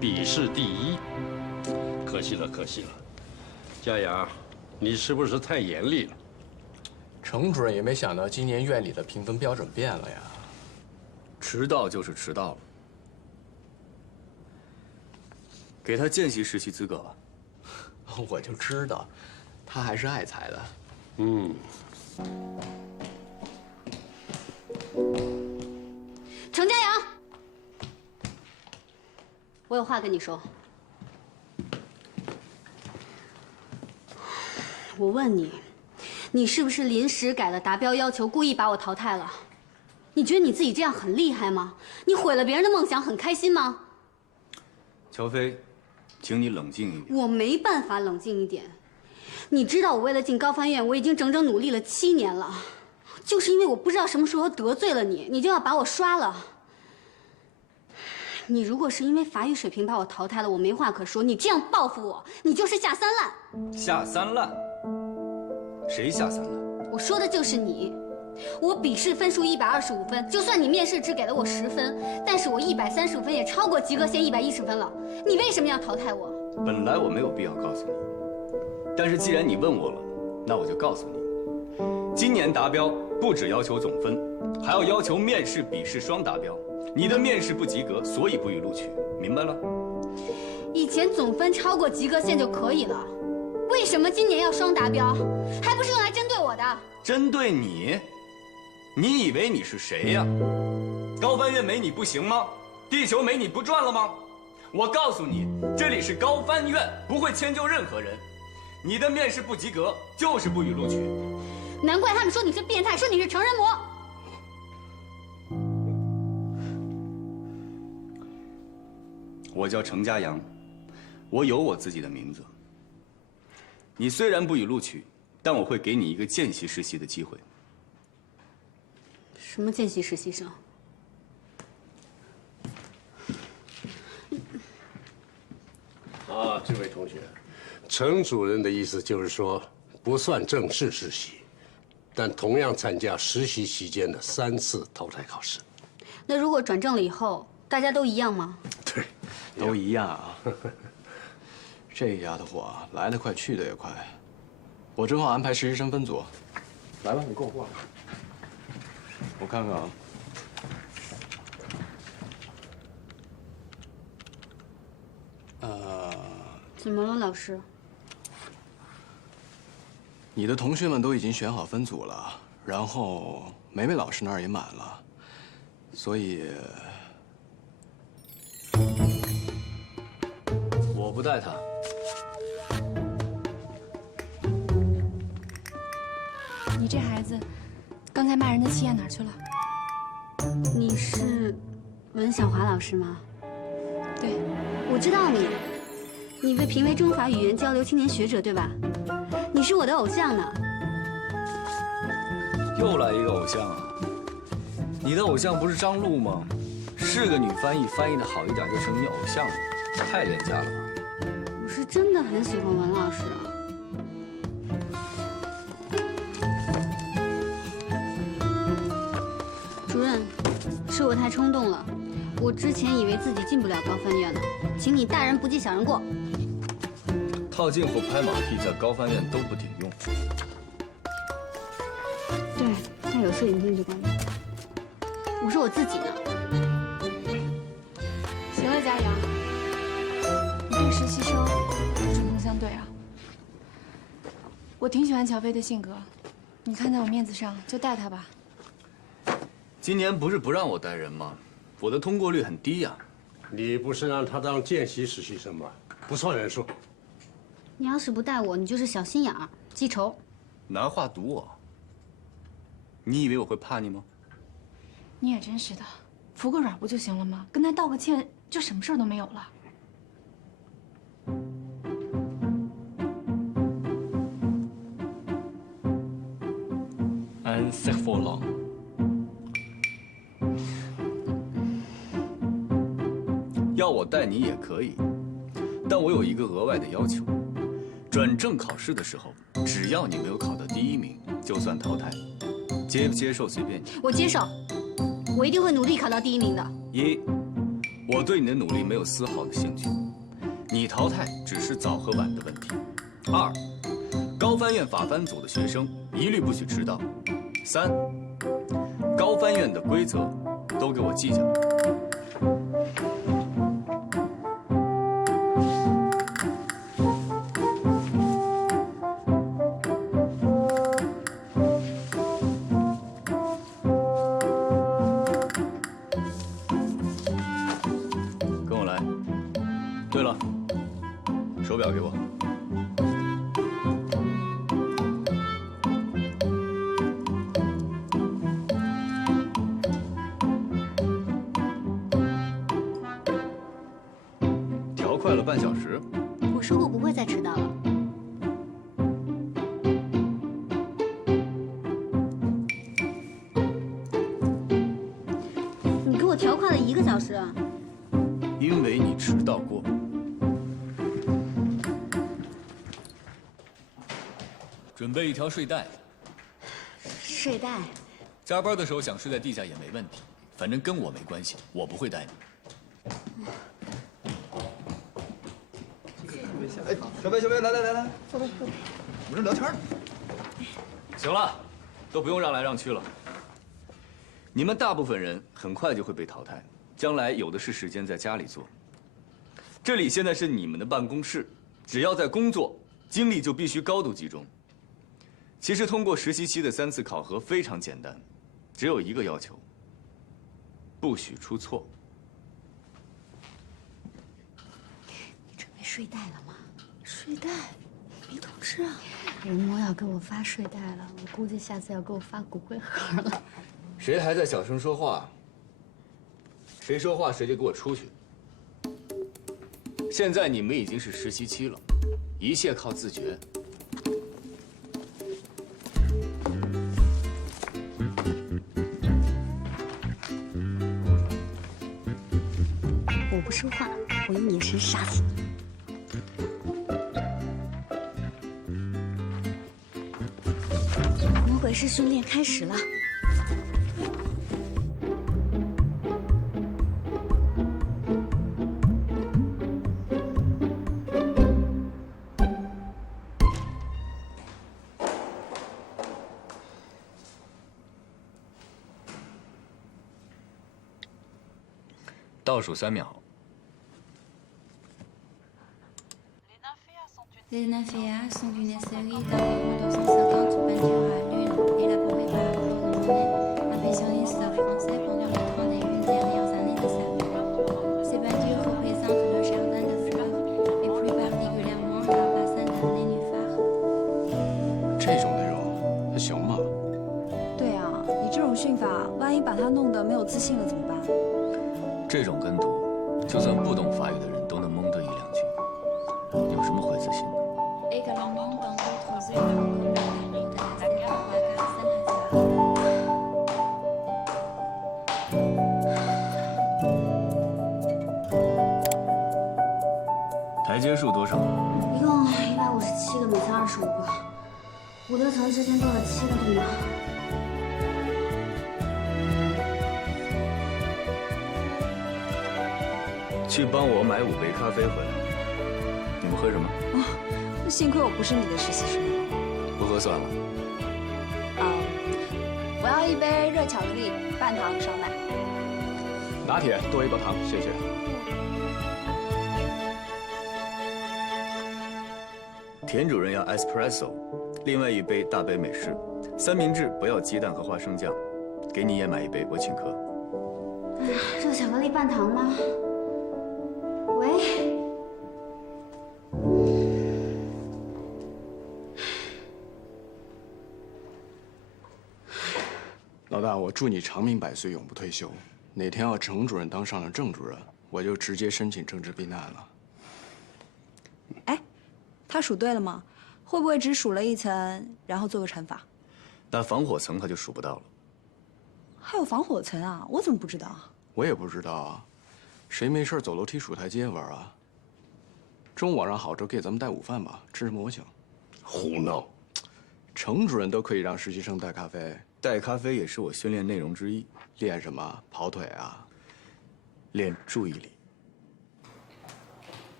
笔试第1，可惜了，可惜了。佳阳，你是不是太严厉了？程主任也没想到今年院里的评分标准变了呀。迟到就是迟到了，给他见习实习资格吧。我就知道，他还是爱才的。程家阳，我有话跟你说。我问你，你是不是临时改了达标要求，故意把我淘汰了？你觉得你自己这样很厉害吗？你毁了别人的梦想，很开心吗？乔飞，请你冷静一点。我没办法冷静一点。你知道我为了进高翻院，我已经整整努力了7年了，就是因为我不知道什么时候得罪了你，你就要把我刷了。你如果是因为法语水平把我淘汰了，我没话可说。你这样报复我，你就是下三滥。下三滥？谁下三滥？我说的就是你。我笔试分数125分，就算你面试只给了我10分，但是我135分也超过及格线110分了。你为什么要淘汰我？本来我没有必要告诉你，但是既然你问我了，那我就告诉你，今年达标不只要求总分，还要求面试、笔试双达标。你的面试不及格，所以不予录取，明白了？以前总分超过及格线就可以了，为什么今年要双达标？还不是用来针对我的？针对你？你以为你是谁呀？高翻院没你不行吗？地球没你不转了吗？我告诉你，这里是高翻院，不会迁就任何人。你的面试不及格，就是不予录取。难怪他们说你是变态，说你是成人魔。我叫程家阳，我有我自己的名字。你虽然不予录取，但我会给你一个见习实习的机会。什么见习实习生？这位同学，程主任的意思就是说，不算正式实习，但同样参加实习期间的3次淘汰考试。那如果转正了以后，大家都一样吗？对，都一样啊。这丫头伙来得快，去得也快。我正好安排实习生分组。来吧，你跟我过来。我看看啊。怎么了，老师？你的同学们都已经选好分组了，然后梅梅老师那儿也满了，所以我不带他。你这孩子，刚才骂人的气焰哪儿去了？你是文小华老师吗？对，我知道你，你被评为中法语言交流青年学者，对吧？你是我的偶像呢。又来一个偶像啊！你的偶像不是张璐吗？是个女翻译，翻译的好一点就成你偶像了，太廉价了吧？我是真的很喜欢文老师啊。主任，是我太冲动了。我之前以为自己进不了高翻院呢，请你大人不计小人过。套近乎拍马屁在高翻院都不顶用。对，但有摄影机就管用。我说我自己呢。行了，佳阳，你这个实习生我挺喜欢乔飞的性格，你看在我面子上就带他吧。今年不是不让我带人吗？我的通过率很低呀。你不是让他当见习实习生吗？不算人数。你要是不带我，你就是小心眼儿、记仇。拿话堵我？你以为我会怕你吗？你也真是的，服个软不就行了吗？跟他道个歉，就什么事儿都没有了。Un cerf-volant。要我带你也可以，但我有一个额外的要求：转正考试的时候，只要你没有考到第1名，就算淘汰。接不接受随便你。我接受，我一定会努力考到第1名的。1，我对你的努力没有丝毫的兴趣，你淘汰只是早和晚的问题。2，高翻院法番组的学生一律不许迟到。3，高翻院的规则都给我记下来。跟我来。对了，手表给我。调快了半小时。我说过不会再迟到了。你给我调快了1个小时。因为你迟到过。准备一条睡袋。睡袋。加班的时候想睡在地下也没问题，反正跟我没关系，我不会带你。哎，小飞，来，坐，我们这聊天呢。行了，都不用让来让去了。你们大部分人很快就会被淘汰，将来有的是时间在家里做。这里现在是你们的办公室，只要在工作，精力就必须高度集中。其实通过实习期的3次考核非常简单，只有一个要求：不许出错。你准备睡袋了吗？睡袋？没通知啊。人模要给我发睡袋了，我估计下次要给我发骨灰盒了。谁还在小声说话？谁说话谁就给我出去。现在你们已经是实习期了，一切靠自觉。我不说话，我用眼神杀死你。魔鬼式训练开始了。倒数3秒。Les nymphéas sont une série d'environ 250 peintures à l'une, élaborées par Claude Monet, impressionniste français pendant les 31 dernières années de sa vie. Ces peintures représentent le jardin de fleurs, et plus particulièrement le bassin de nénuphars. 这种内容还行吧？对啊，你这种训法，万一把他弄得没有自信了怎么办？这种跟读，就算不懂法语的人都能蒙对1-2句，有什么会自信的？ Également dans d'autres œuvres comme la technique de la Saint-Lazare. 台阶数多少？一共157个，每层25个，5个层之间做了7个对吗？去帮我买5杯咖啡回来。你们喝什么？那幸亏我不是你的实习生。不喝算了。我要1杯热巧克力，半糖少奶。拿铁多1包糖，谢谢。田主任要 espresso，另外一杯大杯美式，三明治不要鸡蛋和花生酱，给你也买一杯，我请客。热巧克力半糖吗？喂。 老大，我祝你长命百岁，永不退休。哪天要程主任当上了郑主任，我就直接申请政治避难了。哎，他数对了吗？会不会只数了一层，然后做个乘法？那防火层他就数不到了。还有防火层啊？我怎么不知道啊？我也不知道啊，谁没事走楼梯数台阶玩啊？中午晚上好，周给咱们带午饭吧，吃什么我请。胡闹！程主任都可以让实习生带咖啡。 带咖啡也是我训练内容之一。练什么？跑腿啊？练注意力。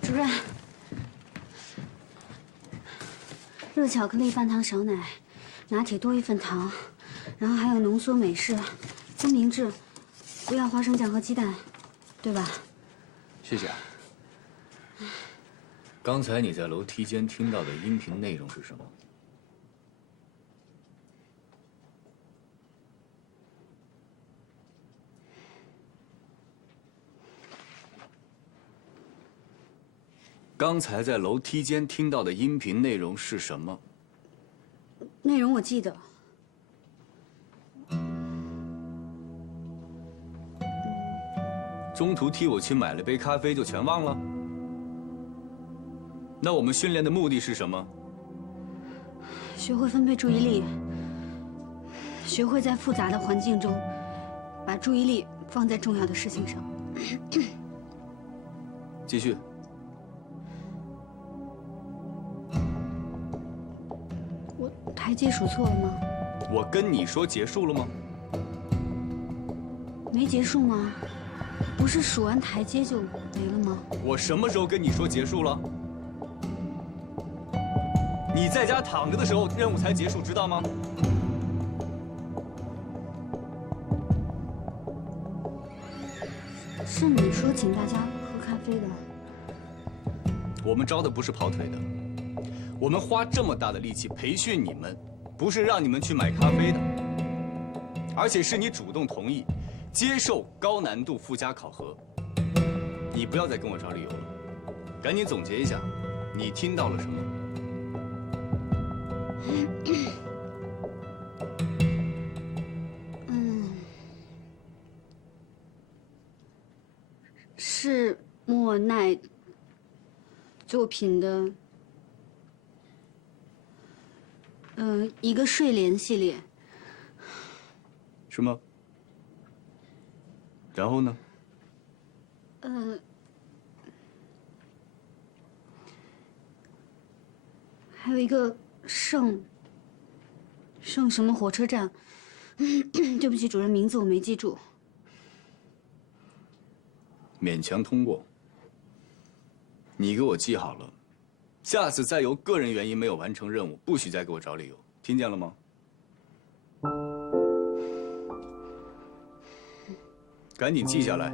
主任，热巧克力半糖少奶，拿铁多1份糖，然后还有浓缩美式，三明治。 不要花生酱和鸡蛋，对吧？谢谢。刚才你在楼梯间听到的音频内容是什么？刚才在楼梯间听到的音频内容是什么？内容我记得。 中途替我去买了杯咖啡就全忘了？那我们训练的目的是什么？学会分配注意力，学会在复杂的环境中，把注意力放在重要的事情上。继续。我台阶数错了吗？我跟你说结束了吗？没结束吗？ 不是数完台阶就没了吗？我什么时候跟你说结束了？你在家躺着的时候，任务才结束，知道吗？是你说请大家喝咖啡的。我们招的不是跑腿的，我们花这么大的力气培训你们，不是让你们去买咖啡的，而且是你主动同意。 接受高难度附加考核，你不要再跟我找理由了，赶紧总结一下，你听到了什么？是莫奈作品的，一个睡莲系列。是吗？ 然后呢？还有一个圣什么火车站，对不起，主任，名字我没记住。勉强通过。你给我记好了，下次再由个人原因没有完成任务，不许再给我找理由，听见了吗？ 赶紧记下来，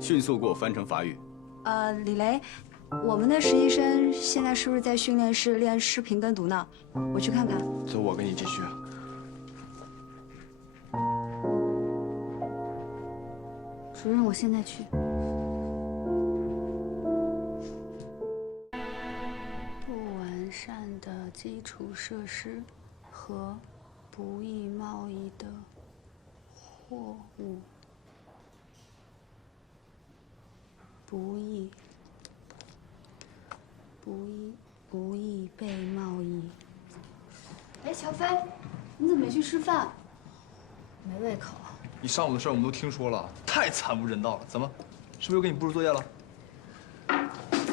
迅速给我翻成法语。李雷，我们的实习生现在是不是在训练室练视频跟读呢？我去看看。走，我跟你继续。主任，我现在去。不完善的基础设施和不易贸易的货物。 不易被贸易。哎，乔飞，你怎么没去吃饭？没胃口。你上午的事我们都听说了，太惨无人道了。怎么，是不是又给你布置作业了？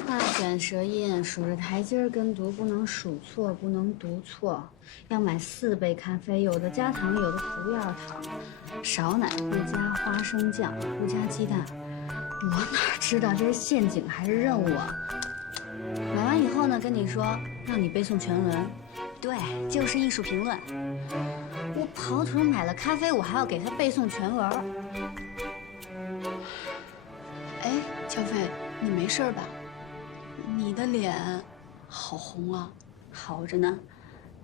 画卷舌音，数着台阶跟读，不能数错，不能读错。要买4杯咖啡，有的加糖，有的不要糖。少奶不加花生酱，不加鸡蛋。我哪知道这是陷阱还是任务啊？买完以后呢，跟你说让你背诵全文，对，就是艺术评论。我跑腿买了咖啡，我还要给他背诵全文。哎，乔飞，你没事吧？你的脸好红啊！好着呢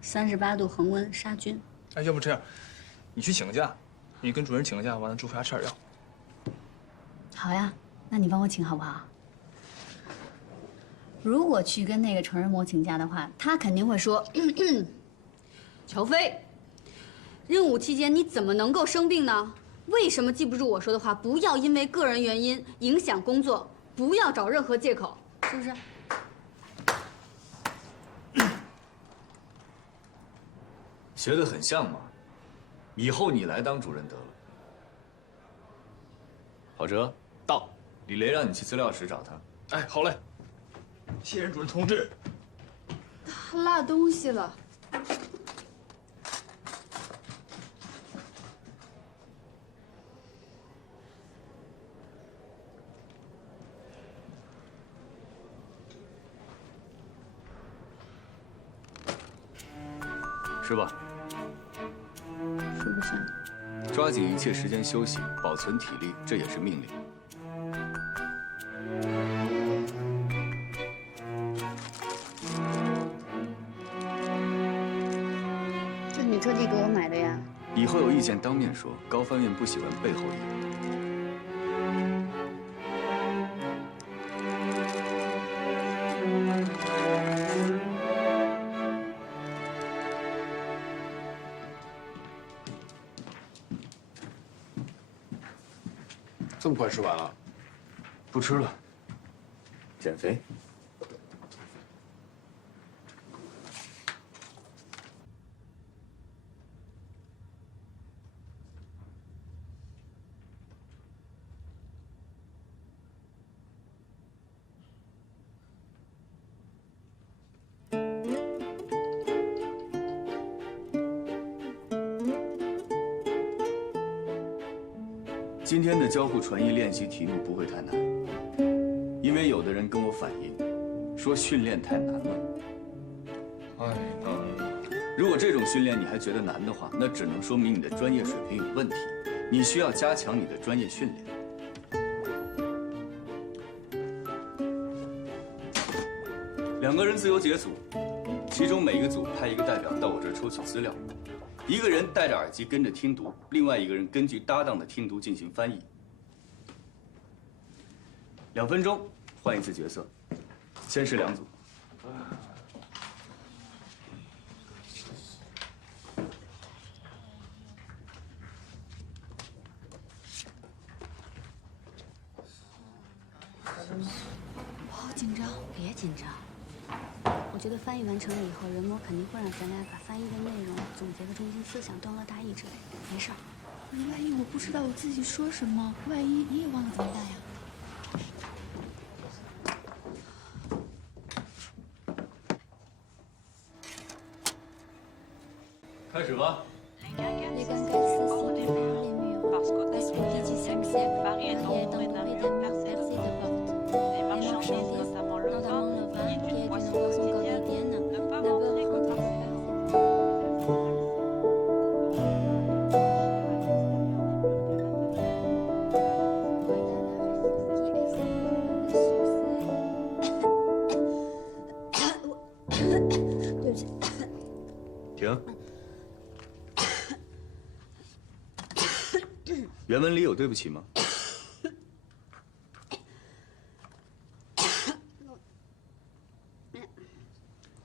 ，38度恒温杀菌。哎，要不这样，你去请个假，你跟主任请个假，完了祝福下吃点药。好呀，那你帮我请好不好？如果去跟那个成人模请假的话，他肯定会说：“乔飞，任务期间你怎么能够生病呢？为什么记不住我说的话？不要因为个人原因影响工作，不要找任何借口，是不是？”学得很像嘛，以后你来当主任得了。郝哲，到，李雷让你去资料室找他。哎，好嘞，谢谢主任同志。他落东西了。是吧？说不上。抓紧一切时间休息，保存体力，这也是命令。这你特地给我买的呀？以后有意见当面说，高翻院不喜欢背后议论。这么快吃完了？不吃了，减肥。今天的交互传译练习题目不会太难，因为有的人跟我反映，说训练太难了。太难了。如果这种训练你还觉得难的话，那只能说明你的专业水平有问题，你需要加强你的专业训练。2个人自由解组，其中每一个组派一个代表到我这儿抽取资料。1个人戴着耳机跟着听读，另外1个人根据搭档的听读进行翻译。2分钟换一次角色，先是2组。我好紧张，别紧张。我觉得翻译完成了以后，人模肯定会让咱俩把翻译的内容、总结的中心思想、段落大意之类的。没事儿。万一我不知道我自己说什么，万一你也忘了怎么办呀？开始吧。 Les gangas s'assient derrière les murs. Parce qu'au XVIIIe siècle, Paris est entouré d'un mur percé de portes. Les marchandises, notamment le vin, qui est une boisson quotidienne, ne peuvent entrer que par ces停。原文里有对不起吗？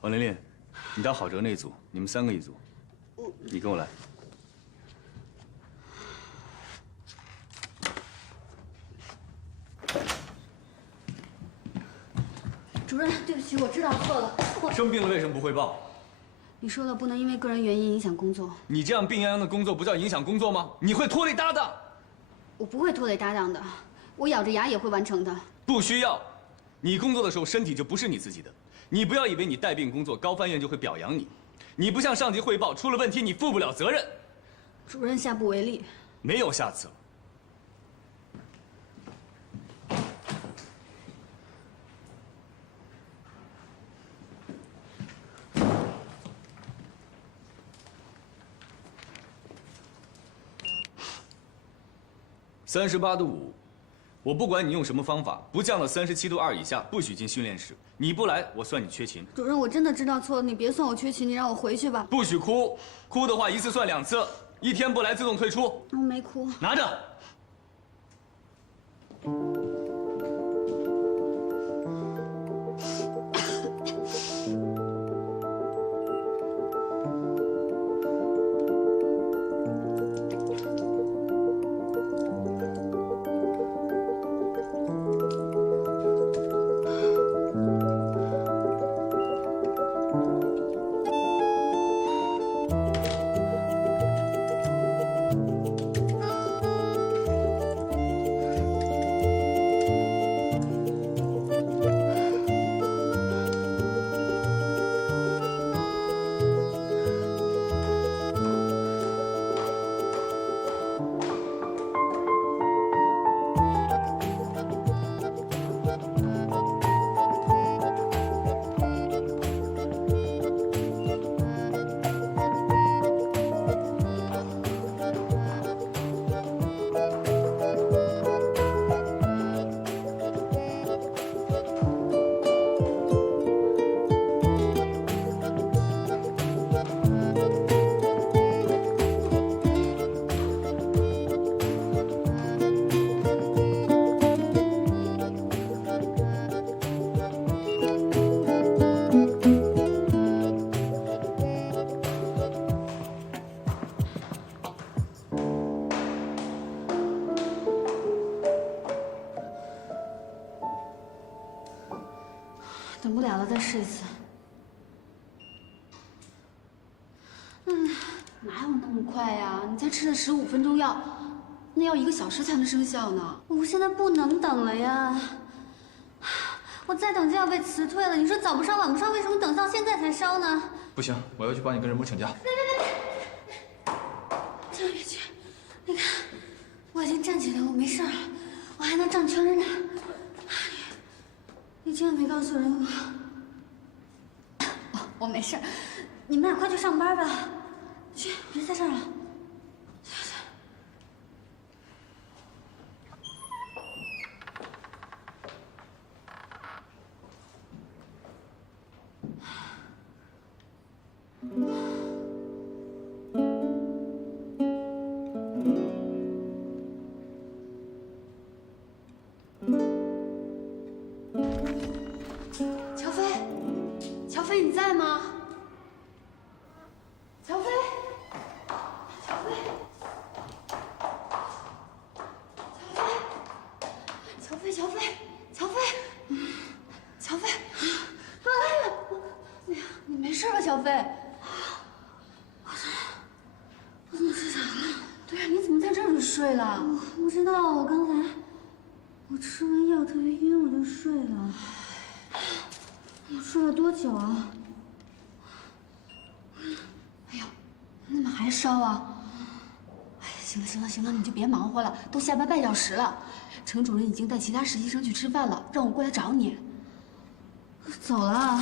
王琳琳，你当郝哲那组，你们3个一组。你跟我来。主任，对不起，我知道错了。生病了为什么不汇报？你说了不能因为个人原因影响工作。你这样病殃殃的工作不叫影响工作吗？你会拖累搭档。我不会拖累搭档的，我咬着牙也会完成的。不需要，你工作的时候身体就不是你自己的。你不要以为你带病工作，高翻院就会表扬你。你不向上级汇报，出了问题你负不了责任。主任下不为例。没有下次了。38度5，我不管你用什么方法，不降到37度2以下，不许进训练室。你不来，我算你缺勤。主任，我真的知道错了，你别算我缺勤，你让我回去吧。不许哭，哭的话一次算2次，1天不来自动退出。我没哭。拿着。等不了了，再试一次。哪有那么快呀？你才吃了15分钟药，那要1个小时才能生效呢。我现在不能等了呀！我再等就要被辞退了。你说早不烧晚不烧，为什么等到现在才烧呢？不行，我要去帮你跟人模请假。别！千万别去！你看，我已经站起来，我没事了，我还能站成人呢。你千万别告诉人我没事。你们俩快去上班吧，去，别在这儿了。乔飞，乔飞，你在吗？乔飞，乔飞，乔飞，乔飞，乔飞，乔飞，哎呀，你没事吧，乔飞？我怎么睡着了？对呀，你怎么在这里睡了？我不知道，我刚才吃完药特别晕，我就睡了。我睡了多久啊？哎呦，那么还烧啊？哎，行了行了行了，你就别忙活了，都下班半小时了。程主任已经带其他实习生去吃饭了，让我过来找你。走了？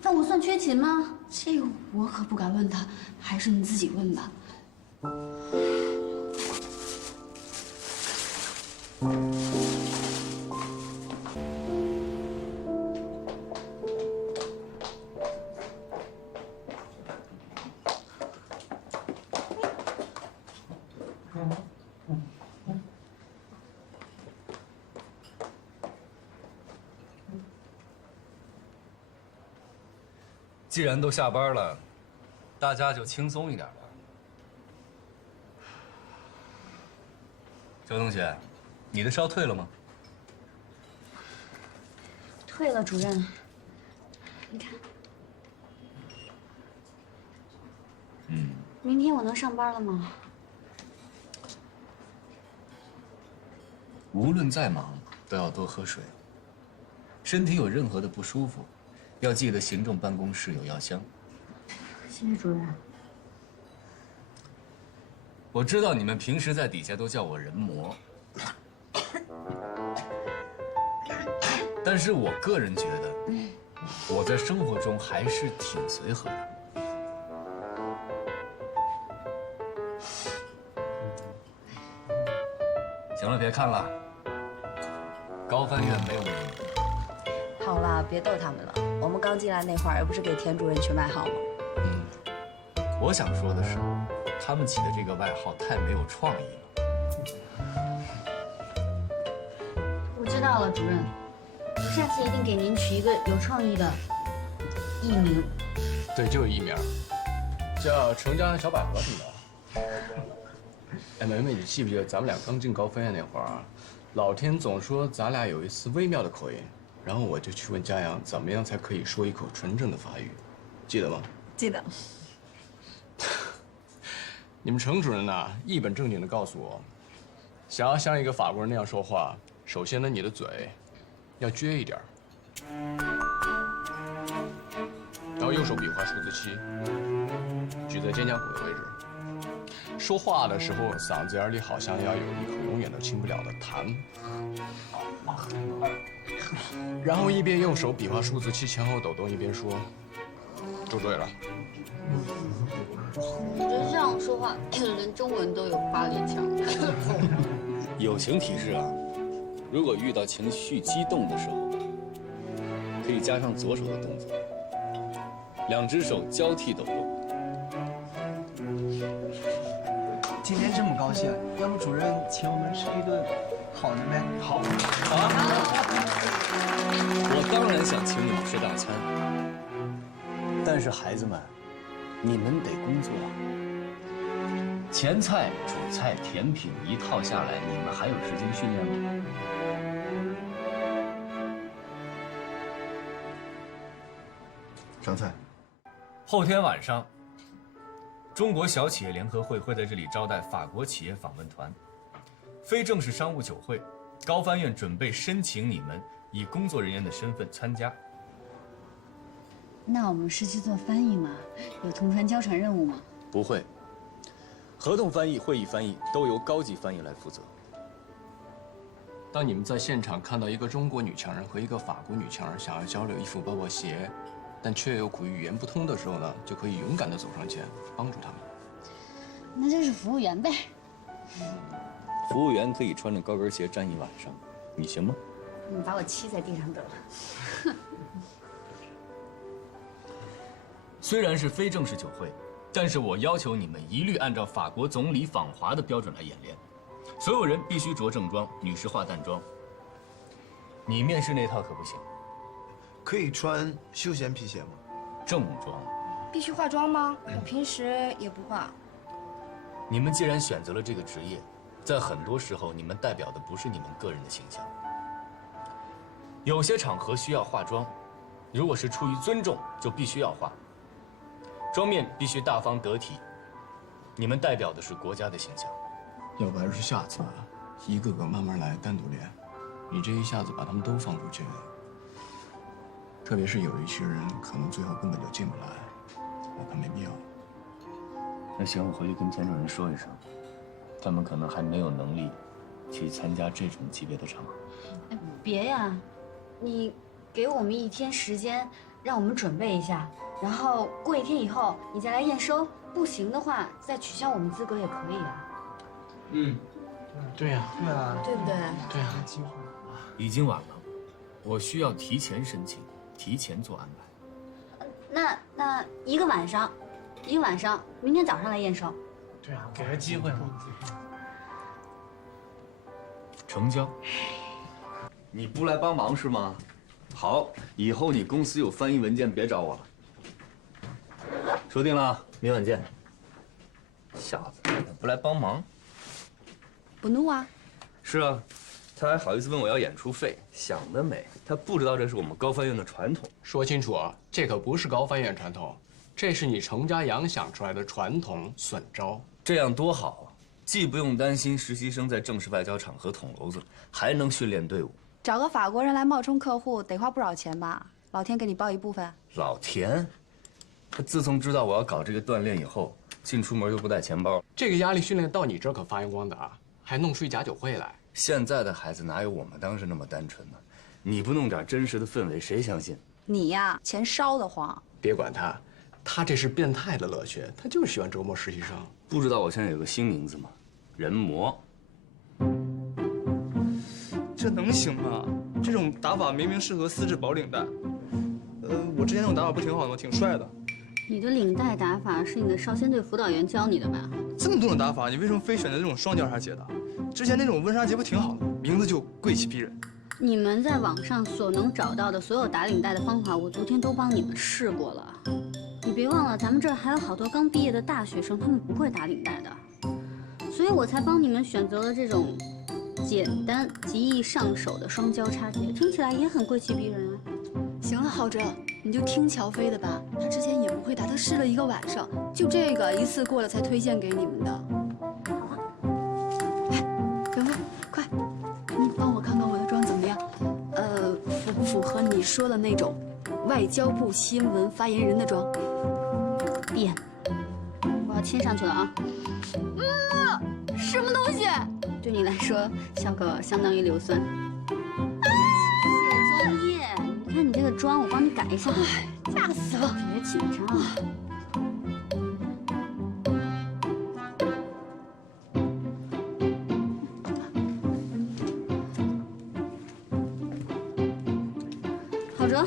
那我算缺勤吗？这个我可不敢问他，还是你自己问吧。既然都下班了，大家就轻松一点吧。周同学，你的烧退了吗？退了，主任。你看，明天我能上班了吗？无论再忙，都要多喝水。身体有任何的不舒服，要记得行政办公室有药箱。谢谢主任。我知道你们平时在底下都叫我人魔，但是我个人觉得，我在生活中还是挺随和的。行了，别看了。高翻院没有美女。好了，别逗他们了。我们刚进来那会儿，又不是给田主任取外号吗？我想说的是，他们起的这个外号太没有创意了。我知道了，主任，我下次一定给您取一个有创意的艺名。对，就有艺名，叫程家小百合什么的。哎，梅梅，你记不记得咱们俩刚进高分院那会儿啊？老天总说咱俩有一丝微妙的口音，然后我就去问嘉阳，怎么样才可以说一口纯正的法语，记得吗？记得。你们程主任呐，一本正经的告诉我，想要像一个法国人那样说话，首先呢，你的嘴要撅一点，然后右手比划数字7，举在肩胛骨的位置。说话的时候，嗓子眼里好像要有一口永远都清不了的痰，然后一边用手比划数字7前后抖动，一边说，就对了。我觉得这样说话，连中文都有巴黎腔。友情提示啊，如果遇到情绪激动的时候，可以加上左手的动作，2只手交替抖动。今天这么高兴，要不主任请我们吃一顿好的呗？好啊！我当然想请你们吃大餐，但是孩子们，你们得工作啊。前菜、主菜、甜品一套下来，你们还有时间训练吗？上菜。后天晚上，中国小企业联合会会在这里招待法国企业访问团，非正式商务酒会。高翻院准备申请你们以工作人员的身份参加。那我们是去做翻译吗？有同传交传任务吗？不会，合同翻译、会议翻译都由高级翻译来负责。当你们在现场看到一个中国女强人和一个法国女强人想要交流衣服、包括鞋，但却又苦于语言不通的时候呢，就可以勇敢地走上前，帮助他们。那就是服务员呗。服务员可以穿着高跟鞋站一晚上，你行吗？你把我骑在地上得了。虽然是非正式酒会，但是我要求你们一律按照法国总理访华的标准来演练，所有人必须着正装，女士化淡妆。你面试那套可不行。可以穿休闲皮鞋吗？正装。必须化妆吗？我平时也不化。你们既然选择了这个职业，在很多时候，你们代表的不是你们个人的形象。有些场合需要化妆，如果是出于尊重，就必须要化。妆面必须大方得体，你们代表的是国家的形象。要不还是下次一个个慢慢来，单独练。你这一下子把他们都放出去，特别是有一些人可能最后根本就进不来，我看没必要。那行，我回去跟田主任说一声，他们可能还没有能力去参加这种级别的场合。哎，别呀，你给我们1天时间，让我们准备一下，然后过1天以后你再来验收，不行的话再取消我们资格也可以啊。对呀，对啊，对不对？对啊，已经晚了，我需要提前申请，提前做安排。那一个晚上，明天早上来验收。对啊，给个机会嘛。成交。你不来帮忙是吗？好，以后你公司有翻译文件别找我了。说定了，明晚见。小子，不来帮忙？不怒啊。是啊，他还好意思问我要演出费，想得美！他不知道这是我们高翻院的传统。说清楚啊，这可不是高翻院传统，这是你程家阳想出来的传统损招。这样多好啊，既不用担心实习生在正式外交场合捅娄子，还能训练队伍。找个法国人来冒充客户，得花不少钱吧？老天给你包一部分。老田，他自从知道我要搞这个锻炼以后，进出门就不带钱包。这个压力训练到你这儿可发扬光大，还弄出一假酒会来。现在的孩子哪有我们当时那么单纯呢？你不弄点真实的氛围，谁相信？你呀，钱烧得慌。别管他，他这是变态的乐趣，他就是喜欢折磨实习生。不知道我现在有个新名字吗？人魔。这能行吗？这种打法明明适合丝质薄领带。我之前那种打法不挺好的吗？挺帅的。你的领带打法是你的少先队辅导员教你的吧？这么多种打法，你为什么非选择这种双交叉结的？之前那种温莎结不挺好的，名字就贵气逼人。你们在网上所能找到的所有打领带的方法，我昨天都帮你们试过了。你别忘了，咱们这儿还有好多刚毕业的大学生，他们不会打领带的，所以我才帮你们选择了这种简单极易上手的双交叉结，听起来也很贵气逼人啊。行了，郝哲，你就听乔飞的吧，他之前也不会打，他试了1个晚上，就这个一次过了才推荐给你们的。哎，杨峰，快，你帮我看看我的妆怎么样？符合你说的那种外交部新闻发言人的妆。变，我要亲上去了啊！什么东西？对你来说，效果相当于硫酸。卸妆液，你看你这个妆，我帮你改一下。吓死了！别紧张。郝哲，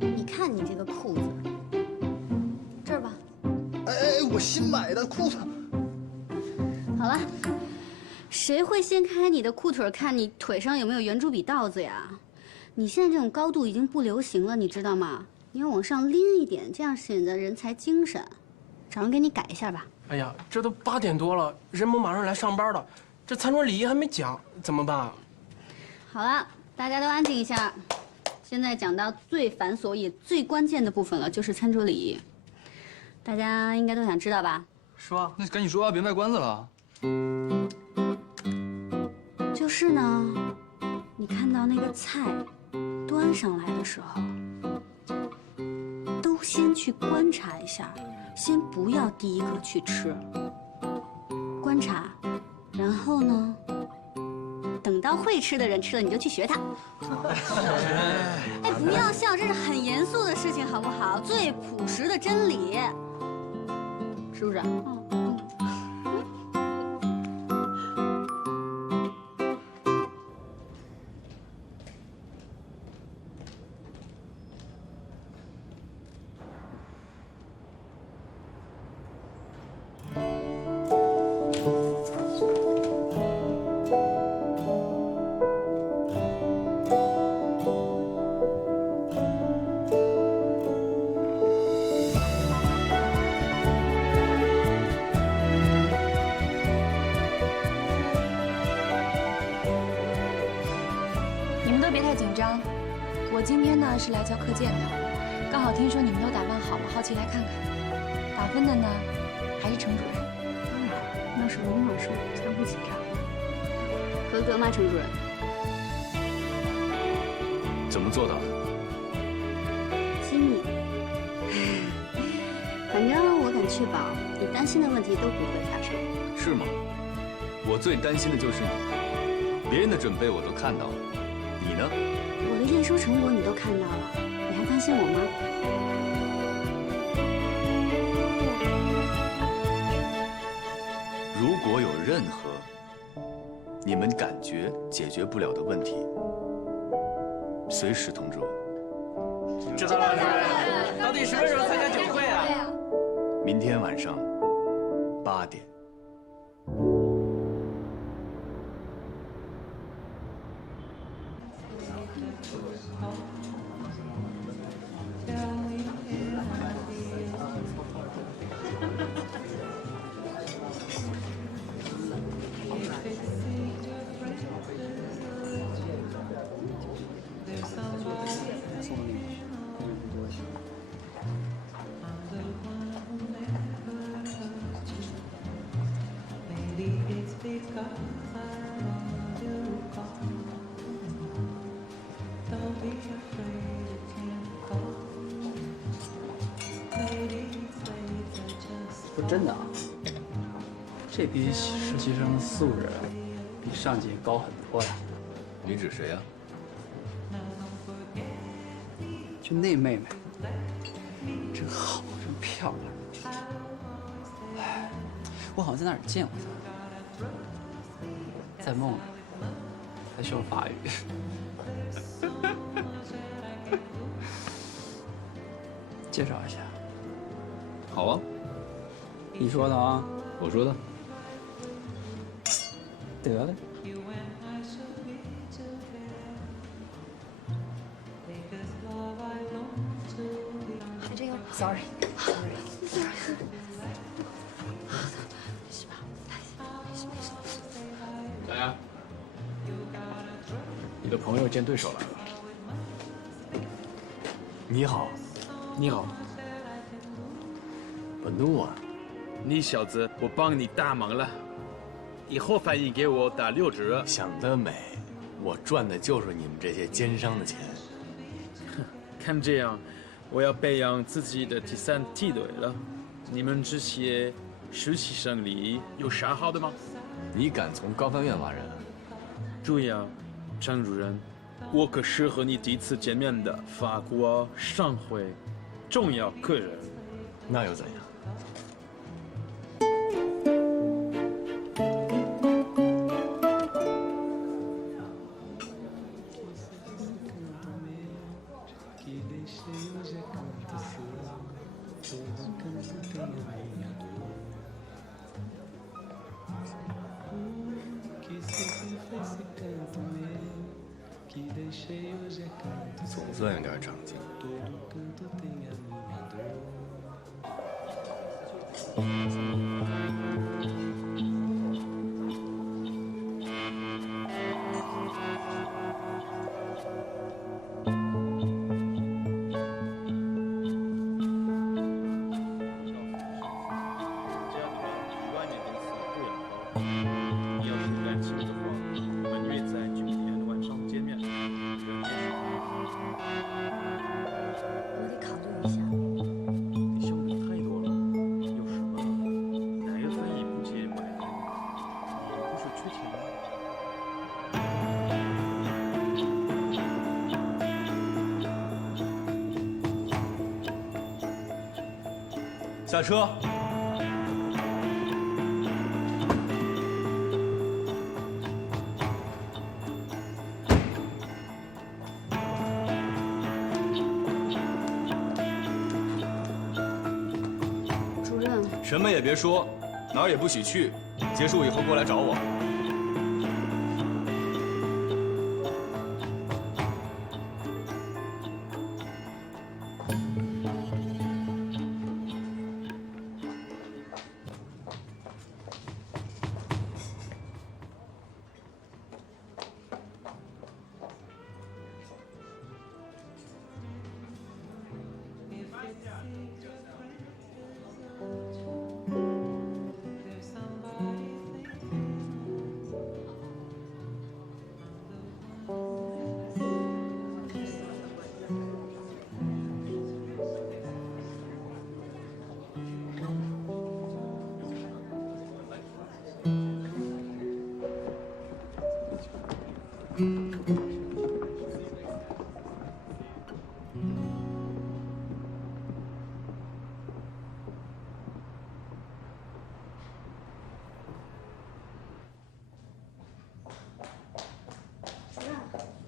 你看你这个裤子，这儿吧。哎，我新买的裤子。好了，谁会掀开你的裤腿看你腿上有没有圆珠笔道子呀？你现在这种高度已经不流行了，你知道吗？你要往上拎一点，这样显得人才精神。找人给你改一下吧。哎呀，这都8点多了，人某马上来上班了，这餐桌礼仪还没讲，怎么办啊？好了，大家都安静一下。现在讲到最繁琐也最关键的部分了，就是餐桌礼仪。大家应该都想知道吧？说啊，那赶紧说啊，别卖关子了。就是呢，你看到那个菜端上来的时候，都先去观察一下，先不要第一个去吃，观察，然后呢，等到会吃的人吃了，你就去学他。哎，不要笑，这是很严肃的事情，好不好？最朴实的真理，是不是？我今天呢是来教课件的，刚好听说你们都打扮好了，好奇来看看。打分的呢，还是程主任。当然，要是文老师瞧不起他。合格吗，程主任？怎么做到的？机密。反正我敢确保，你担心的问题都不会发生。是吗？我最担心的就是你，别人的准备我都看到了，你呢？我的验收成果你都看到了，你还担心我吗？如果有任何你们感觉解决不了的问题，随时通知我。知道了，到底什么时候参加酒会啊？明天晚上8点。说真的啊，这批实习生素质比上届高很多呀。你指谁啊？就那妹妹，真好，真漂亮。哎，我好像在哪儿见过她。在梦里，在学法语。介绍一下。好啊，你说的啊？我说的。得嘞。还真有 ，sorry。小杨，你的朋友见对手来了。你好，你好，本怒啊！你小子，我帮你大忙了，以后翻译给我打6折。想得美，我赚的就是你们这些奸商的钱。看这样，我要培养自己的第3梯队了。你们这些实习生里有啥好的吗？你敢从高翻院挖人？注意啊，张主任，我可是和你第一次见面的法国商会重要客人。那又怎样？总算有点长进。下车。主任，什么也别说，哪儿也不许去。结束以后过来找我。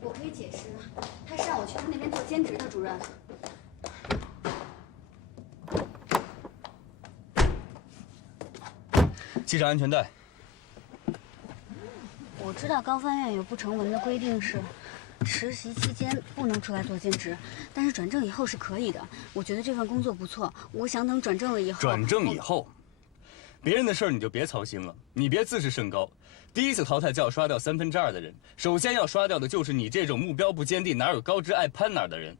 我可以解释，他是让我去他那边做兼职的，主任。系上安全带。我知道高翻院有不成文的规定是，实习期间不能出来做兼职，但是转正以后是可以的。我觉得这份工作不错，我想等转正了以后。转正以后，别人的事儿你就别操心了，你别自视甚高。第一次淘汰就要刷掉2/3的人，首先要刷掉的就是你这种目标不坚定、哪有高枝爱攀哪儿的人。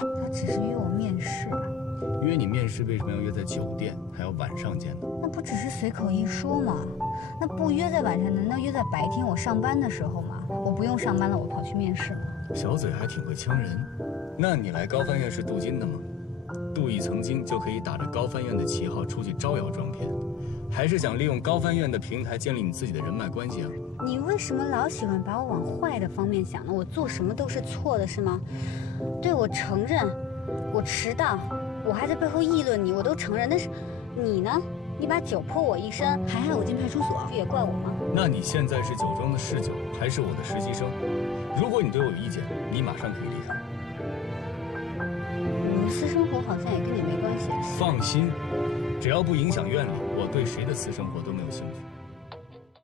他只是约我面试。约你面试为什么要约在酒店，还要晚上见呢？那不只是随口一说吗？那不约在晚上，难道约在白天我上班的时候吗？我不用上班了，我跑去面试吗？小嘴还挺会呛人。那你来高翻院是镀金的吗？镀一层金就可以打着高翻院的旗号出去招摇撞骗，还是想利用高翻院的平台建立你自己的人脉关系啊？你为什么老喜欢把我往坏的方面想呢？我做什么都是错的，是吗？对，我承认，我迟到，我还在背后议论你，我都承认。但是你呢？你把酒泼我一身，还害我进派出所，这也怪我吗？那你现在是酒庄的侍酒，还是我的实习生？如果你对我有意见，你马上可以离开。我的私生活好像也跟你没关系。放心，只要不影响院里，我对谁的私生活都没有兴趣。